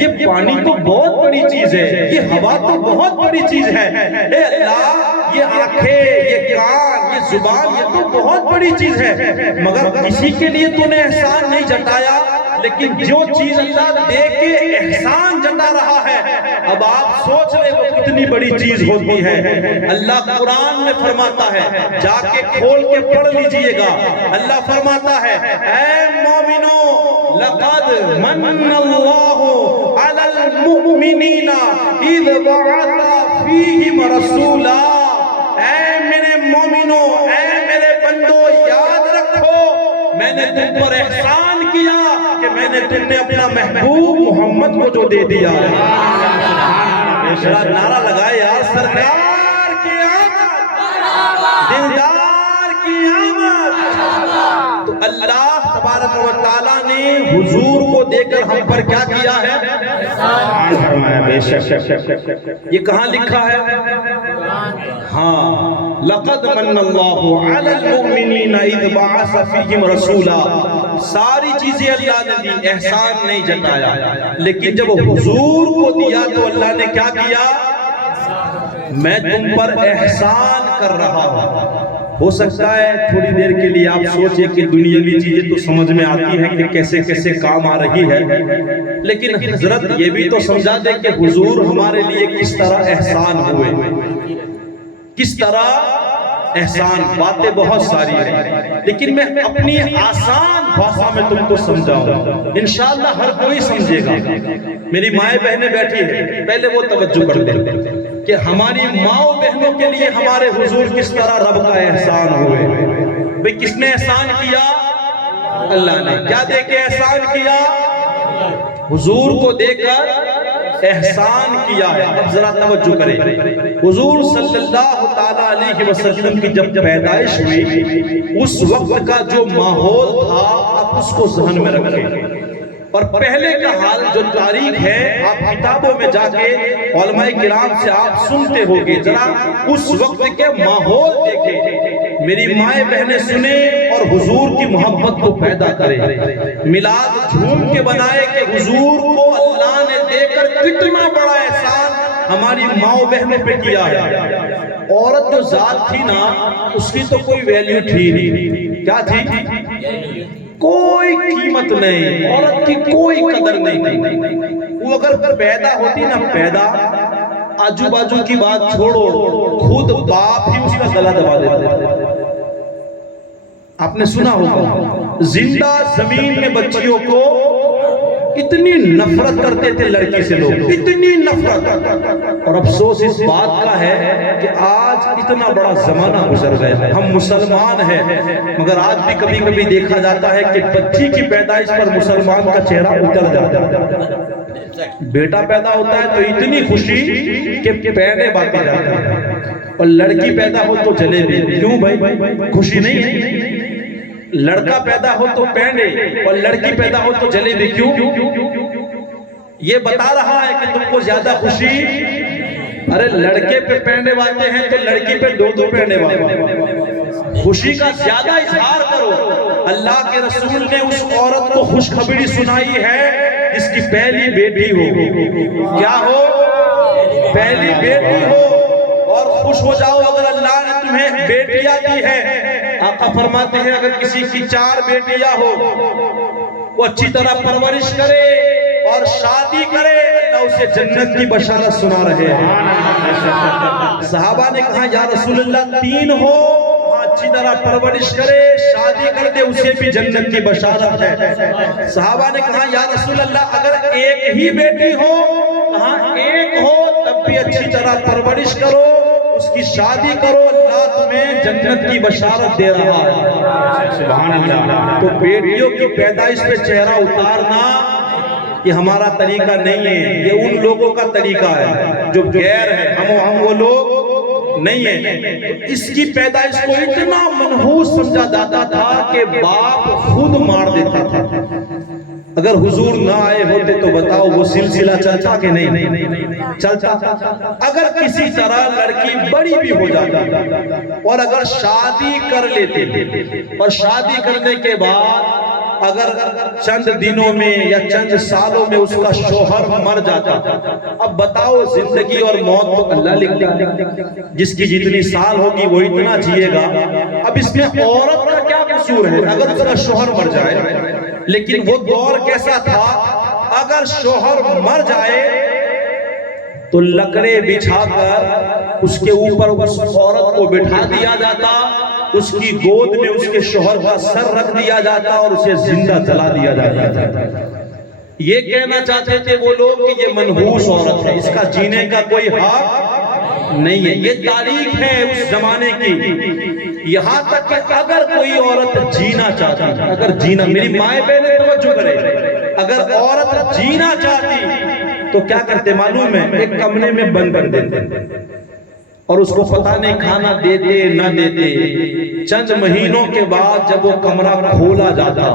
یہ پانی تو بہت بڑی چیز ہے، یہ ہوا تو بہت بڑی چیز ہے. اے اللہ، یہ آنکھیں، یہ کان، یہ زبان، یہ تو بہت بڑی چیز ہے، مگر کسی کے لیے تو نے احسان نہیں جتایا. لیکن جو چیز اللہ دے کے احسان جتا رہا ہے، اب آپ سوچ لیں وہ کتنی بڑی چیز ہوتی ہے۔ اللہ قرآن میں فرماتا ہے، جا کے کھول کے پڑھ لیجئے گا، اللہ فرماتا ہے اے مومنو لقد من اللہ علی المؤمنین اذ بعث فیہم رسولا، اے میرے مومنو، اے میرے بندو، یاد رکھو میں نے تم پر احسان کیا کہ میں نے تم نے اپنا محبوب محمد کو جو دے دیا ہے۔ ذرا نعرہ لگائے یار، سرکار کی آمد، دلدار کی آمد۔ تو اللہ تبارک و تعالیٰ نے حضور کو دے کر ہم پر کیا کیا ہے؟ احسان فرمایا۔ بے شک یہ کہاں لکھا ہے؟ ہاں، لقد من اللہ علی المؤمنین اذ بعث فیہم رسولا، ساری چیزیں اللہ نے دی، احسان نہیں جتایا، لیکن جب حضور کو دیا تو اللہ نے کیا کیا؟ میں تم پر احسان کر رہا ہوں۔ ہو سکتا ہے تھوڑی دیر کے لیے آپ سوچیں کہ دنیاوی چیزیں تو سمجھ میں آتی ہیں کہ کیسے کیسے کام آ رہی ہے، لیکن حضرت یہ بھی تو سمجھا دے کہ حضور ہمارے لیے کس طرح احسان ہوئے، کس طرح احسان۔ باتیں بہت ساری ہیں لیکن میں اپنی آسان بھاشا میں تم کو سمجھاؤں، انشاءاللہ ہر کوئی سمجھے گا۔ میری مائیں بہنیں بیٹھی ہیں، پہلے وہ توجہ کر دیں کہ ہماری ماں بہنوں کے لیے ہمارے حضور کس طرح رب کا احسان ہوئے۔ بھئی کس نے احسان کیا؟ اللہ نے۔ کیا دے کے احسان کیا؟ حضور کو دے کر احسان کیا ہے۔ اب ذرا توجہ کریں، حضور صلی اللہ تعالیٰ علیہ وسلم کی جب پیدائش ہوئی، اس وقت کا جو ماحول تھا آپ اس کو ذہن میں رکھیں، اور پہلے کا حال جو تاریخ ہے آپ کتابوں میں جا کے علماء کرام سے آپ سنتے ہوگے، ذرا اس وقت کے ماحول دیکھیں، میری مائیں بہنیں سنیں اور حضور کی محبت کو پیدا کریں۔ میلاد جھوم کے بنائے کہ حضور کو اللہ نے دے کر کتنا بڑا احسان ہماری ماں بہنوں پہ کیا ہے۔ عورت جو ذات تھی نا، اس کی تو کوئی ویلیو تھی نہیں۔ کیا تھی؟ کوئی قیمت نہیں، عورت کی کوئی قدر نہیں تھی۔ وہ اگر پیدا ہوتی نا، پیدا، آجو باجو کی بات چھوڑو، خود باپ ہی اس کا گلا دبا دیتا۔ آپ نے سنا ہوگا زندہ زمین میں بچیوں کو اتنی نفرت کرتے تھے لڑکی سے لوگ، اتنی نفرت۔ اور افسوس اس بات کا ہے کہ آج اتنا بڑا زمانہ گزر گیا، ہم مسلمان ہیں مگر آج بھی کبھی کبھی دیکھا جاتا ہے کہ بچی کی پیدائش پر مسلمان کا چہرہ اتر جاتا ہے۔ بیٹا پیدا ہوتا ہے تو اتنی خوشی کہ پینے باتے جاتے ہیں، اور لڑکی پیدا ہو تو جلیبی۔ کیوں بھائی؟ خوشی نہیں ہے؟ لڑکا پیدا ہو تو پینڈے اور لڑکی پیدا ہو تو جلیبی، کیوں؟ یہ بتا رہا ہے کہ تم کو زیادہ خوشی، ارے لڑکے پہ پینڈے باتے ہیں تو لڑکی پہ دو دو پینڈے باتے۔ خوشی کا زیادہ اظہار کرو۔ اللہ کے رسول نے اس عورت کو خوشخبری سنائی ہے جس کی پہلی بیٹی ہو۔ کیا ہو؟ پہلی بیٹی ہو، اور خوش ہو جاؤ اگر اللہ نے تمہیں بیٹیاں دی ہے۔ آقا فرماتے ہیں اگر کسی کی 4 بیٹیاں ہو، وہ اچھی طرح پرورش کرے اور شادی کرے، اللہ اسے جنت کی بشارت سنا رہے ہیں۔ صحابہ نے کہا یا رسول اللہ 3 ہو، اچھی طرح پرورش کرے، شادی کر دے، اسے بھی جنت کی بشارت ہے۔ صحابہ نے کہا یا رسول اللہ اگر ایک ہی بیٹی ہو، کہا ایک ہو تب بھی اچھی طرح پرورش کرو، اس کی شادی کرو، اللہ تمہیں جنت کی بشارت دے رہا ہے۔ سبحان اللہ۔ تو بیٹیوں کی پیدائش پہ چہرہ اتارنا یہ ہمارا طریقہ نہیں ہے، یہ ان لوگوں کا طریقہ ہے جو غیر ہے، ہم وہ لوگ نہیں ہیں۔ اس کی پیدائش کو اتنا منحوس سمجھا جاتا تھا کہ باپ خود مار دیتا تھا۔ اگر حضور نہ آئے ہوتے تو بتاؤ وہ سلسلہ چلتا کہ نہیں چلتا؟ اگر کسی طرح لڑکی بڑی بھی ہو جاتی اور اگر شادی کر لیتے، اور شادی کرنے کے بعد اگر چند دنوں میں یا چند سالوں میں اس کا شوہر مر جاتا، اب بتاؤ زندگی اور موت تو اللہ لکھتا ہے، جس کی جتنی سال ہوگی وہ اتنا جیے گا۔ اب اس میں عورت کا کیا قصور ہے؟ اگر اس کا شوہر مر جائے، لیکن وہ دور کیسا تھا، اگر شوہر مر جائے تو لکڑے بچھا کر اس کے اوپر اس عورت کو بٹھا دیا جاتا، اس کی گود میں اس کے شوہر کا سر رکھ دیا جاتا اور اسے زندہ جلا دیا جاتا۔ یہ کہنا چاہتے تھے وہ لوگ کہ یہ منحوس عورت ہے، اس کا جینے کا کوئی حق نہیں ہے۔ یہ تاریخ ہے اس زمانے کی، یہاں تک کہ اگر کوئی عورت جینا چاہتی، اگر جینا، میری مائیں بہنیں توجہ کرے، اگر عورت جینا چاہتی تو کیا کرتے معلوم ہے؟ ایک کمرے میں بند کر دیتے اور اس کو پتہ نہیں کھانا دیتے نہ دیتے۔ چند مہینوں کے بعد جب وہ کمرہ کھولا جاتا،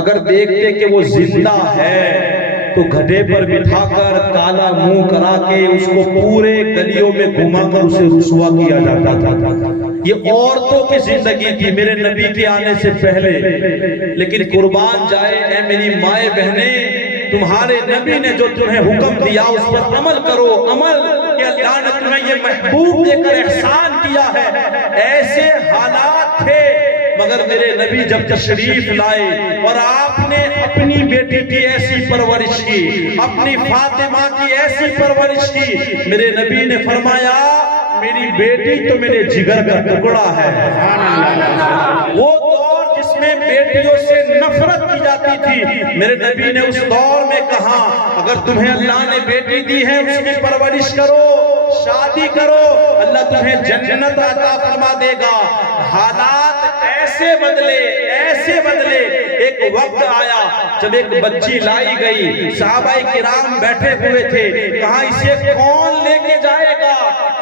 اگر دیکھتے کہ وہ زندہ ہے تو گھٹے پر بٹھا کر کالا منہ کرا کے اس کو پورے گلیوں میں گھما کر اسے رسوا کیا جاتا تھا۔ یہ عورتوں کی زندگی تھی میرے نبی کے آنے سے پہلے، لیکن قربان جائے اے میری مائیں بہنیں، تمہارے نبی نے جو تمہیں حکم دیا اس پر عمل کرو۔ عمل کہ اللہ نے تمہیں یہ محبوب دے کر احسان کیا ہے۔ ایسے حالات تھے مگر میرے نبی جب تشریف لائے اور آپ نے اپنی بیٹی کی ایسی پرورش کی، اپنی فاطمہ کی ایسی پرورش کی، میرے نبی نے فرمایا میری بیٹی تو میرے جگر کا ٹکڑا ہے۔ وہ دور جس میں بیٹیوں سے نفرت کی جاتی تھی، میرے نبی نے اس دور میں کہا اگر تمہیں اللہ نے بیٹی دی ہے اس کی پرورش کرو، شادی کرو، اللہ تمہیں جنت عطا فرما دے گا۔ حالات ایسے بدلے، ایسے بدلے۔ ایک وقت آیا جب ایک بچی لائی گئی، صحابہ کرام بیٹھے ہوئے تھے، کہا اسے کون لے کے جائے گا؟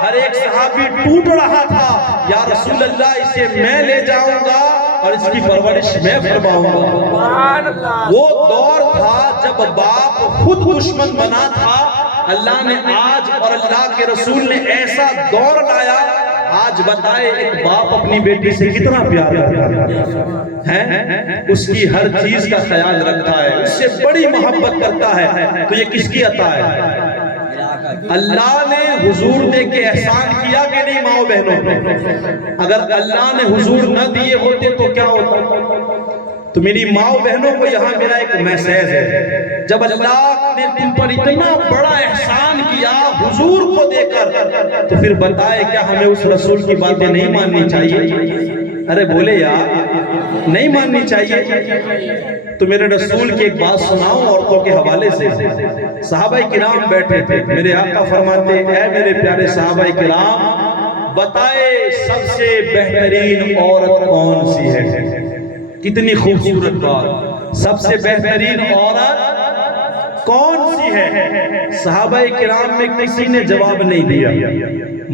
ہر ایک صحابی ٹوٹ رہا تھا، یا رسول اللہ اسے میں لے جاؤں گا اور اس کی پرورش میں فرماؤں گا۔ وہ دور تھا جب باپ خود دشمن بنا تھا، اللہ نے آج اور اللہ کے رسول نے ایسا دور لایا۔ آج بتائے ایک باپ اپنی بیٹی سے کتنا پیار کرتا ہے، اس کی ہر چیز کا خیال رکھتا ہے، اس سے بڑی محبت کرتا ہے، تو یہ کس کی عطا ہے؟ اللہ نے حضور دے کے احسان کیا کہ نہیں ماؤں بہنوں پہ؟ اگر اللہ نے حضور نہ دیے ہوتے تو کیا ہوتا؟ تو میری ماؤں بہنوں کو یہاں میرا ایک میسیج ہے، جب اللہ نے تم پر اتنا بڑا احسان کیا حضور کو دے کر، تو پھر بتائے کیا ہمیں اس رسول کی باتیں نہیں ماننی چاہیے؟ ارے بولے یار، نہیں ماننی چاہیے؟ تو میرے رسول کی ایک بات سناؤں عورتوں کے حوالے سے۔ صحابہ کرام بیٹھے تھے، میرے آقا فرماتے اے میرے پیارے صحابہ کرام، بتائے سب سے بہترین عورت کون سی ہے؟ کتنی خوبصورت بات، سب سے بہترین عورت کون سی ہے؟ صحابہ کرام میں کسی نے جواب نہیں دیا۔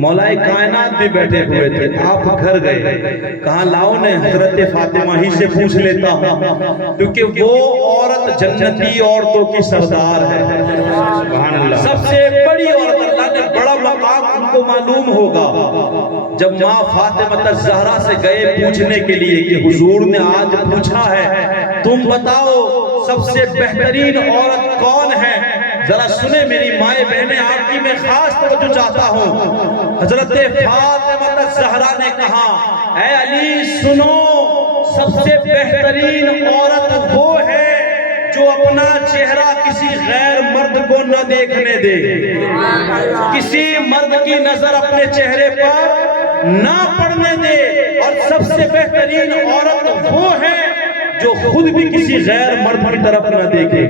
مولا کائنات بھی بیٹھے ہوئے تھے، آپ گھر گئے، کہاں لاؤ نے حضرت فاطمہ ہی سے پوچھ لیتا ہوں، کیونکہ وہ عورت جنتی عورتوں کی سردار ہے، سب سے بڑی عورت، اللہ نے بڑا مقام ان کو معلوم ہوگا۔ جب ماں فاطمہ الزہرا سے گئے پوچھنے کے لیے کہ حضور نے آج پوچھا ہے تم بتاؤ سب سے بہترین عورت کون ہے، ذرا سنیں میری مائیں بہنیں، آپ کی میں خاص توجہ چاہتا ہوں۔ حضرت فاطمہ الزہرا نے کہا اے علی سنو، سب سے بہترین عورت وہ ہے جو اپنا چہرہ کسی غیر مرد کو نہ دیکھنے دے، کسی مرد کی نظر اپنے چہرے پر نہ پڑنے دے، اور سب سے بہترین عورت وہ ہے جو خود بھی کسی غیر مرد کی طرف نہ دیکھے۔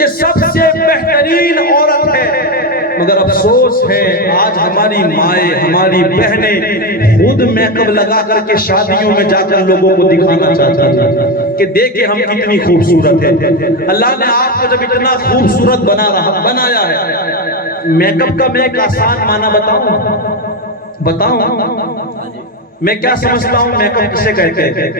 یہ سب سے بہترین عورت ہے، مگر افسوس ہے آج ہماری مائیں، ہماری بہنیں خود میک اپ لگا کر کے شادیوں میں جا کر لوگوں کو دکھانا چاہتی ہیں کہ دیکھیں ہم کتنی خوبصورت ہیں۔ اللہ نے آپ کو جب اتنا خوبصورت بنایا ہے، میک اپ کا میں ایک آسان معنی بتاؤں، میں کیا سمجھتا ہوں میک اپ کسے کہتے ہیں؟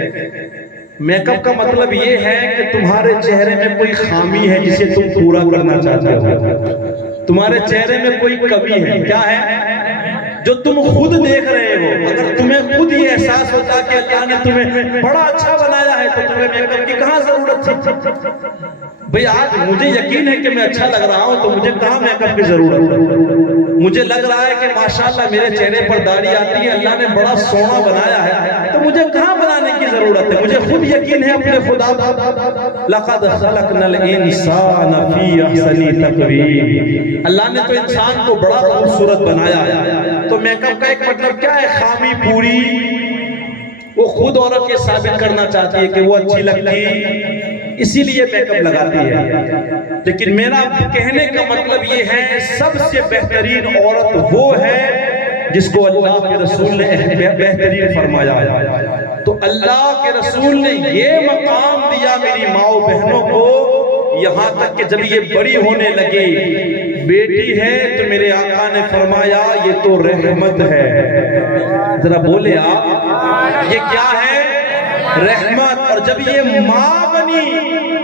میک اپ کا مطلب یہ ہے کہ تمہارے چہرے میں کوئی خامی ہے جسے تم پورا کرنا چاہتے ہو، تمہارے چہرے میں کوئی کمی ہے، کیا ہے جو تم خود دیکھ رہے ہو۔ اگر تمہیں خود یہ احساس ہوتا کہ اللہ نے تمہیں بڑا اچھا بنایا ہے تو تمہیں میک اپ کی کہاں ضرورت تھی؟ بھئی آج مجھے یقین ہے کہ میں اچھا لگ رہا ہوں تو مجھے کہاں میک اپ کی ضرورت ہے؟ مجھے لگ رہا ہے کہ ماشاءاللہ میرے چہرے پر داڑھی آتی ہے، اللہ نے بڑا سونا بنایا ہے، تو مجھے کہاں بنانے کی ضرورت ہے؟ مجھے خود یقین ہے اپنے خدا پر۔ لَقَدْ خَلَقْنَا الْإِنسَانَ فِي أَحْسَنِ تَقْوِيمٍ۔ اللہ نے تو انسان کو بڑا خوبصورت بنایا ہے۔ تو میک اپ کا ایک مطلب کیا ہے؟ خامی پوری، وہ خود عورت یہ ثابت کرنا چاہتی ہے کہ وہ اچھی لگتی، اسی لیے میک اپ لگاتی ہے۔ لیکن میرا کہنے کا مطلب یہ ہے سب سے بہترین عورت وہ ہے جس کو اللہ کے رسول نے بہترین فرمایا ہے۔ تو اللہ کے رسول نے یہ مقام دیا میری ماؤں بہنوں کو، یہاں تک کہ جب یہ بڑی ہونے لگی، بیٹی ہے تو میرے آقا نے فرمایا یہ تو رحمت ہے۔ ذرا بولے آپ، یہ کیا ہے؟ رحمت۔ اور جب یہ ماں بنی،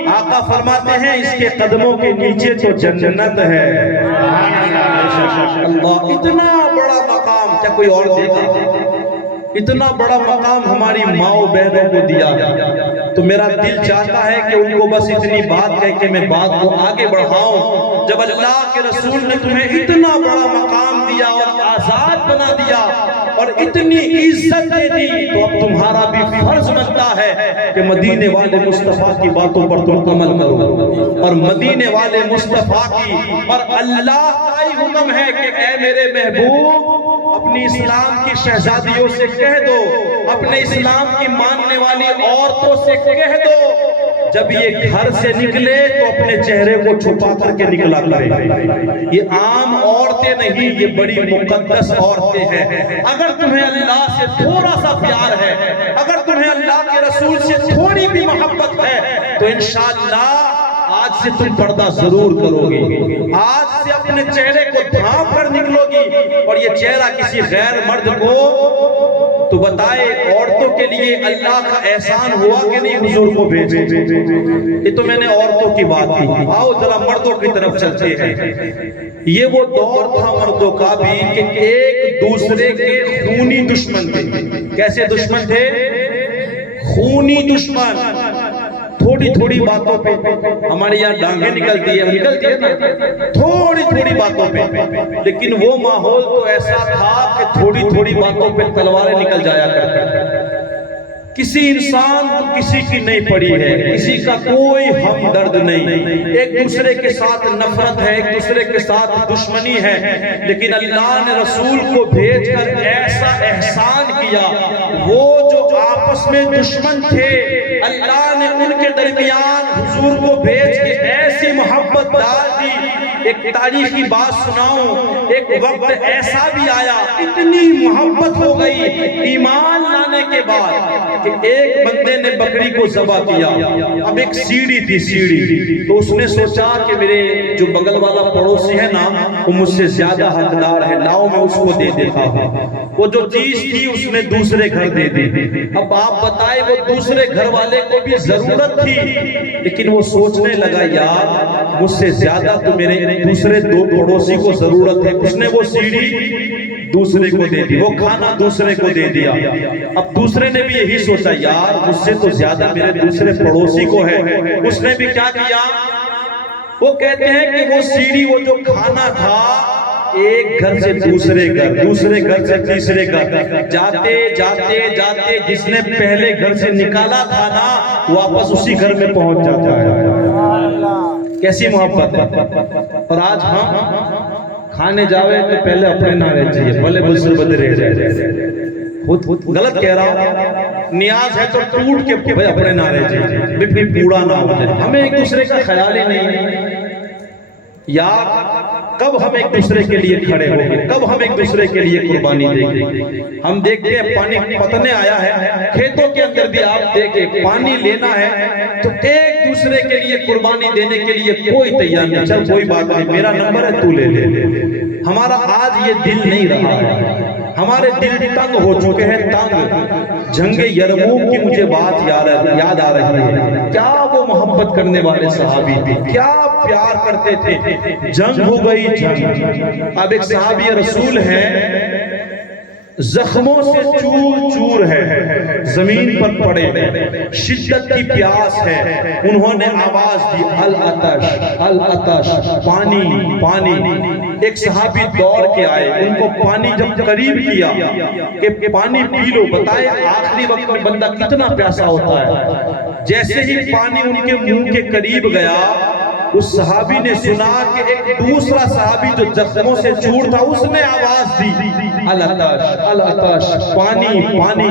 آقا فرماتے ہیں اس کے قدموں کے نیچے تو جنت ہے۔ اللہ، اتنا بڑا مقام کیا کوئی اور دے گا؟ اتنا بڑا مقام ہماری ماؤں بہنوں کو دیا، تو میرا دل چاہتا ہے کہ ان کو بس اتنی بات کہہ کے میں بات کو آگے بڑھاؤں۔ جب اللہ کے رسول نے تمہیں اتنا بڑا مقام دیا اور آزاد بنا دیا اور اتنی عزت دے دی، تو اب تمہارا بھی فرض بنتا ہے کہ مدینے والے مصطفیٰ کی باتوں پر تم عمل کرو، اور مدینے والے مصطفیٰ کی اور اللہ کا ہی حکم ہے کہ اے میرے محبوب اپنی اسلام کی شہزادیوں سے کہہ دو، اپنے اسلام کی ماننے والی عورتوں سے کہہ دو، جب یہ گھر سے نکلے تو اپنے چہرے کو چھپا کر کے نکلا کرے۔ یہ عام عورتیں نہیں، یہ بڑی مقدس عورتیں ہیں۔ اگر تمہیں اللہ سے تھوڑا سا پیار ہے، اگر تمہیں اللہ کے رسول سے تھوڑی بھی محبت ہے، تو انشاءاللہ آج سے تم پردہ ضرور کرو گی، آج سے اپنے چہرے کو ڈھانپ کر نکلو گی، اور یہ چہرہ کسی غیر مرد کو تو بتائے عورتوں کے لیے اللہ کا احسان ہوا کہ نہیں حضور کو بھیجے۔ یہ تو میں نے عورتوں کی بات کی، آؤ ذرا مردوں کی طرف چلتے ہیں۔ یہ وہ دور تھا مردوں کا بھی کہ ایک دوسرے کے خونی دشمن تھے۔ کیسے دشمن تھے؟ خونی دشمن۔ تھوڑی تھوڑی باتوں پہ ہمارے یہاں ڈانگیں نکلتی ہے نا، تھوڑی تھوڑی باتوں پہ، لیکن وہ ماحول تو ایسا تھا کہ تھوڑی تھوڑی باتوں پہ تلواریں نکل جایا کرتی۔ کسی انسان کو کسی کی نہیں پڑی ہے، کسی کا کوئی ہمدرد نہیں، ایک دوسرے کے ساتھ نفرت ہے، ایک دوسرے کے ساتھ دشمنی ہے، لیکن اللہ نے رسول کو بھیج کر ایسا احسان کیا، وہ جو آپس میں دشمن تھے اللہ نے ان کے درمیان حضور کو بھیج کے ایسی محبت ڈال دی۔ ایک تاریخی بات سناؤں، ایک وقت ایسا بھی آیا، اتنی محبت ہو گئی ایمان لانے کے بعد کہ ایک بندے نے بکری کو ذبح کیا۔ اب ایک سیڑھی تھی، سیڑھی، تو اس نے سوچا کہ میرے جو بغل والا پڑوسی ہے نا وہ مجھ سے زیادہ حقدار ہے، لاؤ میں اس کو دے دیتا ہوں۔ وہ جو چیز تھی اس نے دوسرے گھر دے دی۔ اب آپ بتائیں وہ دوسرے گھر والے کو بھی ضرورت تھی، لیکن وہ سوچنے لگا یار مجھ سے زیادہ تو میرے دوسرے دو پڑوسی کو ضرورت ہے۔ اس نے وہ سیڑھی دوسرے کو دے دی، وہ کھانا دوسرے کو دے دیا۔ اب دوسرے نے بھی یہی سوچا یار مجھ سے تو زیادہ میرے دوسرے پڑوسی کو ہے۔ اس نے بھی کیا کیا؟ وہ کہتے ہیں کہ وہ سیڑھی، وہ جو کھانا تھا، ایک گھر سے دوسرے گھر، دوسرے گھر سے تیسرے گھر، جاتے جاتے جاتے جس نے پہلے گھر سے نکالا تھا نا واپس اسی گھر میں پہنچ جاتا ہے۔ کیسی محبت ہے۔ اور آج ہم کھانے جاوے تو پہلے اپنے نہ رہ چاہیے، بھلے بزر بدے رہ جائے۔ غلط کہہ رہا ہوں، نیاز ہے تو ٹوٹ کے بھائی اپنے نہ رہ جائے، پھر پوڑا نہ ہو جائے۔ ہمیں ایک دوسرے کا خیال ہی نہیں، یا کب ہم ایک دوسرے کے لیے کھڑے ہوں گے، کب ہم ایک دوسرے کے لیے قربانی دیں گے۔ ہم دیکھتے ہیں پانی پتنے آیا ہے، کھیتوں کے اندر بھی آپ دیکھیں پانی لینا ہے تو ایک دوسرے کے لیے قربانی دینے کے لیے کوئی تیار نہیں، چل کوئی بات نہیں میرا نمبر ہے تو لے لے۔ ہمارا آج یہ دل نہیں رہا ہے، ہمارے دل تنگ ہو چکے ہیں، تنگ۔ جنگ یرموک کی مجھے بات یاد آ رہی ہے، کیا وہ محبت کرنے والے صحابی تھے، کیا پیار کرتے تھے۔ جنگ ہو گئی جنگ، اب ایک صحابی رسول ہے، زخموں سے چور چور ہے، زمین پر پڑے ہیں، شدت کی پیاس ہے، انہوں نے آواز دی العطش العطش، پانی پانی۔ ایک صحابی دوڑ کے آئے، ان کو پانی جب قریب کیا کہ پانی پی لو، بتائے آخری وقت میں بندہ کتنا پیاسا ہوتا ہے، جیسے ہی پانی ان کے منہ کے قریب گیا، اس صحابی نے سنا کہ ایک دوسرا صحابی جو زخموں سے چور تھا، اس نے آواز دی العطش العطش، پانی پانی۔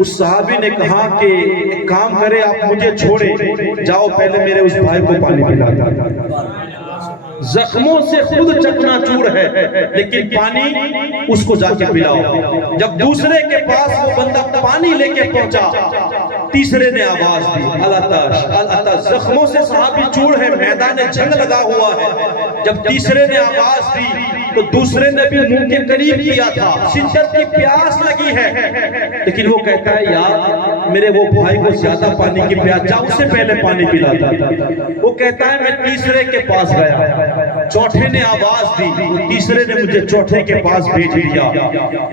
اس صحابی نے کہا کہ ایک کام کرے، آپ مجھے چھوڑے، جاؤ پہلے میرے اس بھائی کو پانی پلا دو۔ زخموں سے خود چکنا چور ہے، لیکن پانی اس کو جا کے پلاؤ۔ جب دوسرے کے پاس وہ بندہ پانی لے کے پہنچا، تیسرے نے آواز دی العطش العطش، زخموں سے صحابی چور ہے، میدان جنگ لگا ہوا ہے۔ جب تیسرے نے آواز دی تو دوسرے نے بھی منہ کے قریب کیا تھا، شدت کی پیاس لگی ہے، لیکن وہ کہتا ہے یار میرے وہ بھائی کو زیادہ پانی کی پیاس، جا اسے پہلے پانی پلاتا۔ وہ کہتا ہے میں تیسرے کے پاس گیا، چوتھے نے آواز دی، تیسرے نے مجھے چوتھے کے پاس بھیج دیا،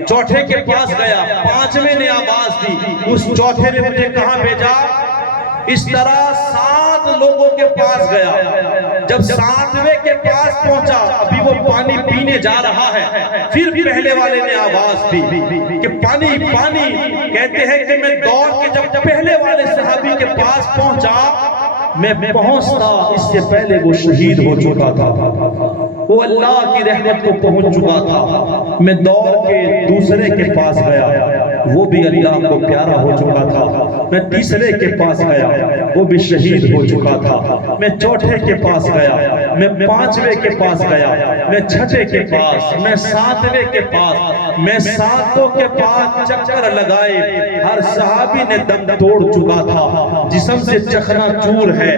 چوتھے کے پاس گیا، پانچویں نے آواز دی، اس چوتھے نے مجھے کہاں بھیجا؟ اس طرح 7 لوگوں کے پاس گیا۔ جب 7ویں کے پاس پہنچا، ابھی وہ پانی پینے جا رہا ہے، پھر پہلے والے نے آواز دی کہ پانی پانی۔ کہتے ہیں کہ میں دوڑ کے جب پہلے والے صحابی کے پاس پہنچا، میں پہنچتا اس سے پہلے وہ شہید ہو چکا تھا، وہ اللہ کی رحمت کو پہنچ چکا تھا۔ میں دوڑ کے دوسرے کے پاس گیا، وہ بھی اللہ کو پیارا ہو چکا تھا۔ میں تیسرے کے پاس گیا، وہ بھی شہید ہو چکا تھا۔ میں چوتھے کے پاس گیا، میں 5ویں کے پاس گیا، میں 6 کے پاس، میں 7ویں کے پاس، میں 7 کے پاس چکر لگائے، ہر صحابی نے دم توڑ چکا تھا، جسم سے چخنا چور ہے،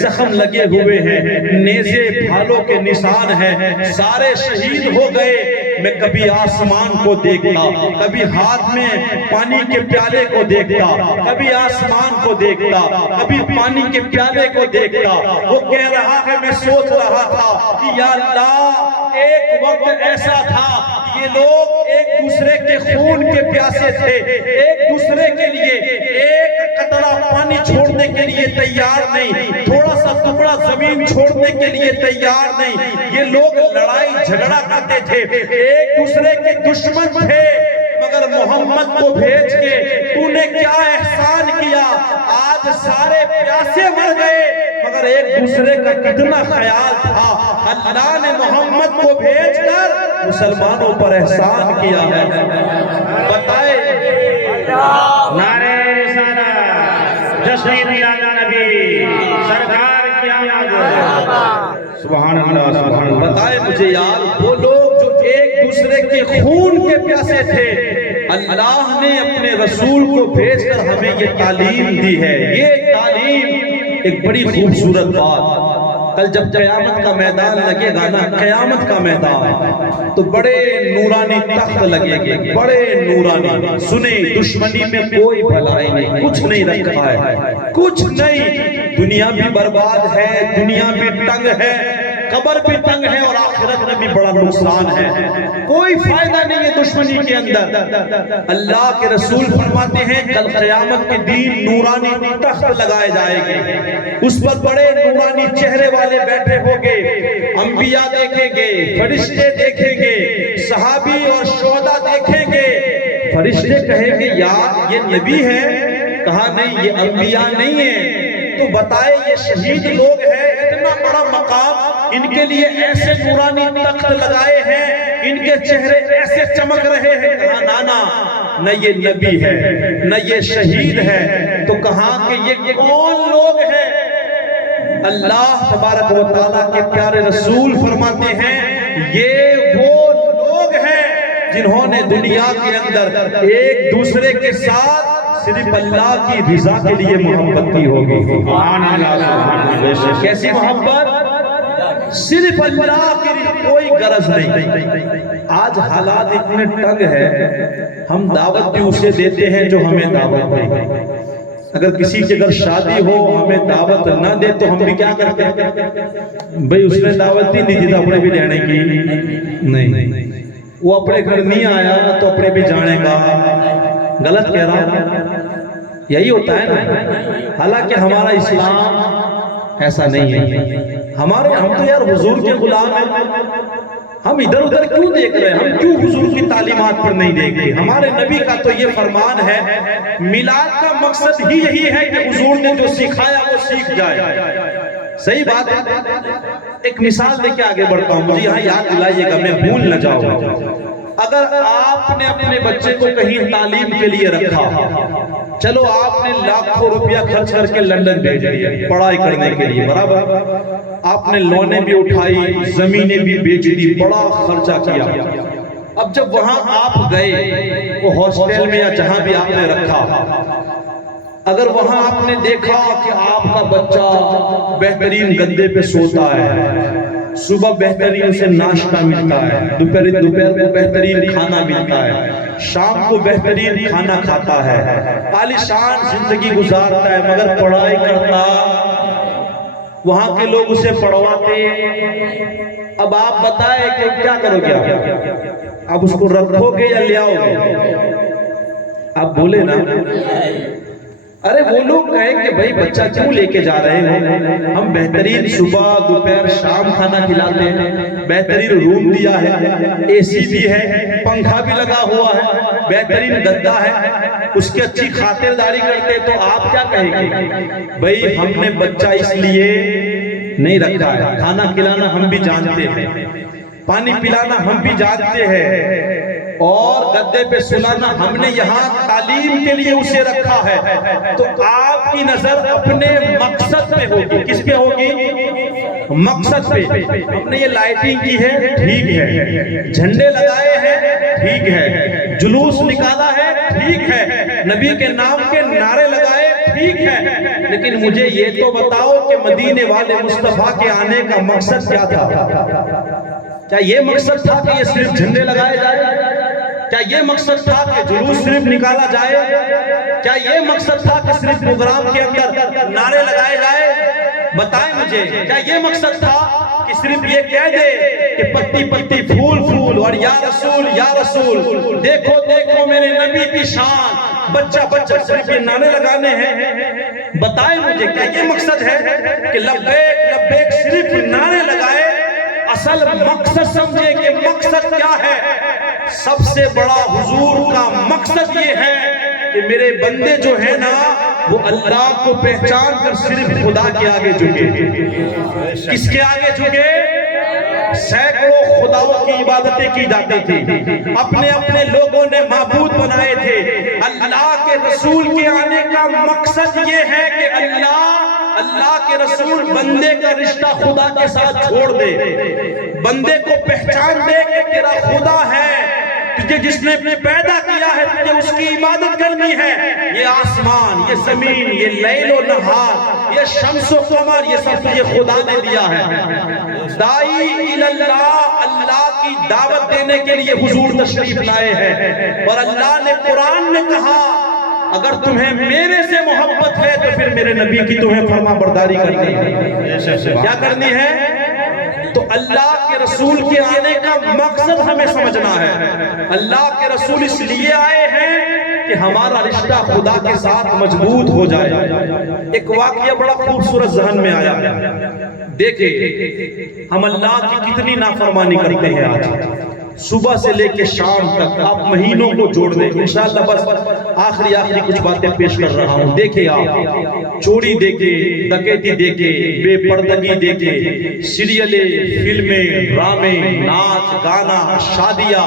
زخم لگے ہوئے ہیں، نیزے بھالوں کے نشان ہیں، سارے شہید ہو گئے۔ میں کبھی آسمان کو دیکھتا، کبھی ہاتھ میں پانی کے پیالے کو دیکھتا، کبھی آسمان کو دیکھتا، کبھی پانی کے پیالے کو دیکھتا۔ وہ کہہ رہا ہے میں سوچ رہا تھا کہ یا اللہ ایک وقت ایسا تھا یہ لوگ ایک دوسرے کے خون کے پیاسے تھے، ایک دوسرے کے لیے ایک قطرہ پانی چھوڑنے کے لیے تیار نہیں، تھوڑا سا ٹکڑا زمین چھوڑنے کے لیے تیار نہیں۔ یہ لوگ لڑائی جھگڑا کرتے تھے، ایک دوسرے کے دشمن تھے، مگر محمد کو بھیج کے تو نے کیا احسان کیا، آج سارے پیاسے مر گئے، مگر ایک دوسرے کا کتنا خیال تھا۔ اللہ نے محمد کو بھیج کر مسلمانوں پر احسان کیا ہے۔ بتائے نعرہ رسالت، جشن میلاد نبی، سرکار کی آمد، سبحان اللہ سبحان اللہ۔ بتائے مجھے یار، وہ لوگ جو ایک دوسرے کے خون کے پیاسے تھے، اللہ نے اپنے رسول کو بھیج کر ہمیں یہ تعلیم دی ہے۔ یہ تعلیم ایک بڑی خوبصورت بات۔ کل جب قیامت کا میدان لگے گا نا، قیامت کا میدان، تو بڑے نورانی تخت لگے گے، بڑے نورانی۔ سنیں، دشمنی میں کوئی بھلائی نہیں، کچھ نہیں رکھا ہے، کچھ نہیں۔ دنیا بھی برباد ہے، دنیا بھی تنگ ہے، قبر بھی تنگ ہے، اور آخرت میں بھی بڑا نقصان ہے۔ کوئی فائدہ نہیں ہے دشمنی کے اندر۔ اللہ کے رسول فرماتے ہیں کل قیامت کے دن نورانی تخت لگائے جائے گے، اس پر بڑے نورانی چہرے والے بیٹھے ہوں گے، انبیاء دیکھیں گے، فرشتے دیکھیں گے، صحابی اور شہداء دیکھیں گے۔ فرشتے کہیں گے یار یہ نبی ہے؟ کہا نہیں، یہ انبیاء نہیں ہیں۔ تو بتائے یہ شہید لوگ ہیں، اتنا بڑا مقام، ان کے لیے ایسے نورانی تخت لگائے ہیں، ان کے چہرے ایسے چمک رہے ہیں۔ کہا نانا، نہ یہ نبی ہے نہ یہ شہید ہے، تو کہا کہ یہ کون لوگ ہیں؟ اللہ تبارک و تعالیٰ کے پیارے رسول فرماتے ہیں یہ وہ لوگ ہیں جنہوں نے دنیا کے اندر ایک دوسرے کے ساتھ صرف اللہ کی رضا کے لیے محبت کی ہوگی۔ کیسی محبت؟ صرف اللہ کی کوئی غرض نہیں۔ آج حالات اتنے تنگ ہے، ہم دعوت بھی اسے دیتے ہیں جو ہمیں دعوت دے۔ اگر کسی کی اگر شادی ہو ہمیں دعوت نہ دے تو ہم بھی کیا کرتے ہیں؟ بھئی اس نے دعوت دی نہیں تو اپنے بھی لینے کی نہیں، وہ اپنے گھر نہیں آیا تو اپنے بھی جانے گا غلط کہہ رہا ہوں؟ یہی ہوتا ہے نا. حالانکہ ہمارا اسلام ایسا نہیں ہے. ہم تو یار حضور کے غلام ہیں. ہم ادھر ادھر کیوں دیکھ رہے ہیں؟ ہم کیوں حضور کی تعلیمات پر نہیں دیکھ رہے؟ ہمارے نبی کا تو یہ فرمان ہے، میلاد کا مقصد ہی یہی ہے کہ حضور نے جو سکھایا وہ سیکھ جائے. صحیح بات ہے. ایک مثال دے کے آگے بڑھتا ہوں، مجھے یہاں یاد دلائیے گا، میں بھول نہ جاؤں. اگر آپ نے اپنے بچے کو کہیں تعلیم کے لیے رکھا، چلو آپ نے لاکھوں روپیہ خرچ کر کے لندن بھیج دیا پڑھائی کرنے کے لیے، برابر. آپ نے لونیں بھی اٹھائی، زمینیں بھی بیچ دی، بڑا خرچہ کیا. اب جب وہاں آپ گئے، وہ ہاسٹل میں یا جہاں بھی آپ نے رکھا، اگر وہاں آپ نے دیکھا کہ آپ کا بچہ بہترین گدے پہ سوتا ہے، صبح بہترین اسے ناشتہ ملتا ہے، دوپہر کو بہترین کھانا ملتا ہے، شام کو بہترین کھانا کھاتا ہے، عالیشان زندگی گزارتا ہے، مگر پڑھائی کرتا، وہاں کے لوگ اسے پڑھواتے. اب آپ بتائیں کہ کیا کرو گے آپ؟ اب اس کو رکھو گے یا لے آؤ گے؟ آپ بولے نا. ارے وہ لوگ کہیں کہ بھائی بچہ کیوں لے کے جا رہے ہو؟ ہم بہترین صبح دوپہر شام کھانا کھلاتے ہیں، بہترین روم دیا ہے، اے سی بھی ہے، پنکھا بھی لگا ہوا ہے، بہترین گدا ہے، اس کی اچھی خاطرداری کرتے. تو آپ کیا کہیں گے؟ بھائی ہم نے بچہ اس لیے نہیں رکھا ہے، کھانا کھلانا ہم بھی جانتے ہیں، پانی پلانا ہم بھی جانتے ہیں، اور گدے پہ سلانا ہم نے یہاں تعلیم کے لیے اسے رکھا ہے. تو آپ کی نظر اپنے مقصد پہ ہوگی. کس پہ ہوگی؟ مقصد پہ. ہم نے یہ لائٹنگ کی ہے، ٹھیک ہے، جھنڈے لگائے ہیں، ٹھیک ہے، جلوس نکالا ہے، ٹھیک ہے، نبی کے نام کے نعرے لگائے، ٹھیک ہے، لیکن مجھے یہ تو بتاؤ کہ مدینے والے مصطفیٰ کے آنے کا مقصد کیا تھا؟ کیا یہ مقصد تھا کہ یہ صرف جھنڈے لگائے جائے؟ کیا یہ مقصد تھا کہ جلوس صرف نکالا جائے؟ کیا یہ مقصد تھا کہ صرف پروگرام کے اندر نعرے لگائے جائے؟ بتائیں مجھے، کیا یہ مقصد تھا کہ صرف یہ کہہ دے کہ پتی پتی پھول پھول اور یا رسول یا رسول، دیکھو دیکھو میرے نبی کی شان، بچہ بچہ صرف یہ نعرے لگانے ہیں؟ بتائیں مجھے، کیا یہ مقصد ہے کہ لبیک لبیک صرف نعرے لگائے؟ اصل مقصد سمجھے کہ مقصد کیا ہے؟ سب سے بڑا حضور کا مقصد یہ ہے کہ میرے بندے جو ہیں نا، وہ اللہ کو پہچان کر صرف خدا کے آگے جھکے. کس کے آگے جھکے؟ سینکڑوں خداؤں کی عبادتیں کی جاتی تھی، اپنے اپنے لوگوں نے معبود بنائے تھے. اللہ کے رسول کے آنے کا مقصد یہ ہے کہ اللہ کے رسول بندے کا رشتہ خدا کے ساتھ چھوڑ دے، بندے کو پہچان دے کہ تیرا خدا ہے، تجھے جس نے پیدا کیا ہے تجھے اس کی عبادت کرنی ہے. یہ آسمان، یہ زمین، یہ لیل و نہار، یہ شمس و قمر، یہ سب تجھے خدا نے دیا ہے. دائی اللہ، اللہ کی دعوت دینے کے لیے حضور تشریف لائے ہیں، اور اللہ نے قرآن میں کہا اگر تمہیں میرے سے محبت ہے تو پھر میرے نبی کی تمہیں فرما برداری کرنی ہے. کیا کرنی ہے؟ تو اللہ کے رسول کے آنے کا مقصد ہمیں سمجھنا ہے. اللہ کے رسول اس لیے آئے ہیں کہ ہمارا رشتہ خدا کے ساتھ مضبوط ہو جائے. ایک واقعہ بڑا خوبصورت ذہن میں آیا ہے. دیکھیں ہم اللہ کی کتنی نافرمانی کرتے ہیں. آج صبح سے لے کے شام تک آپ مہینوں کو جوڑ دیں. انشاءاللہ بس آخری کچھ باتیں پیش کر رہا ہوں. دیکھیں آپ چوری دیکھیں، ڈکیتی دیکھیں، بے پردگی دیکھیں، سیریلیں، فلمیں، ڈرامے، ناچ گانا، شادیاں،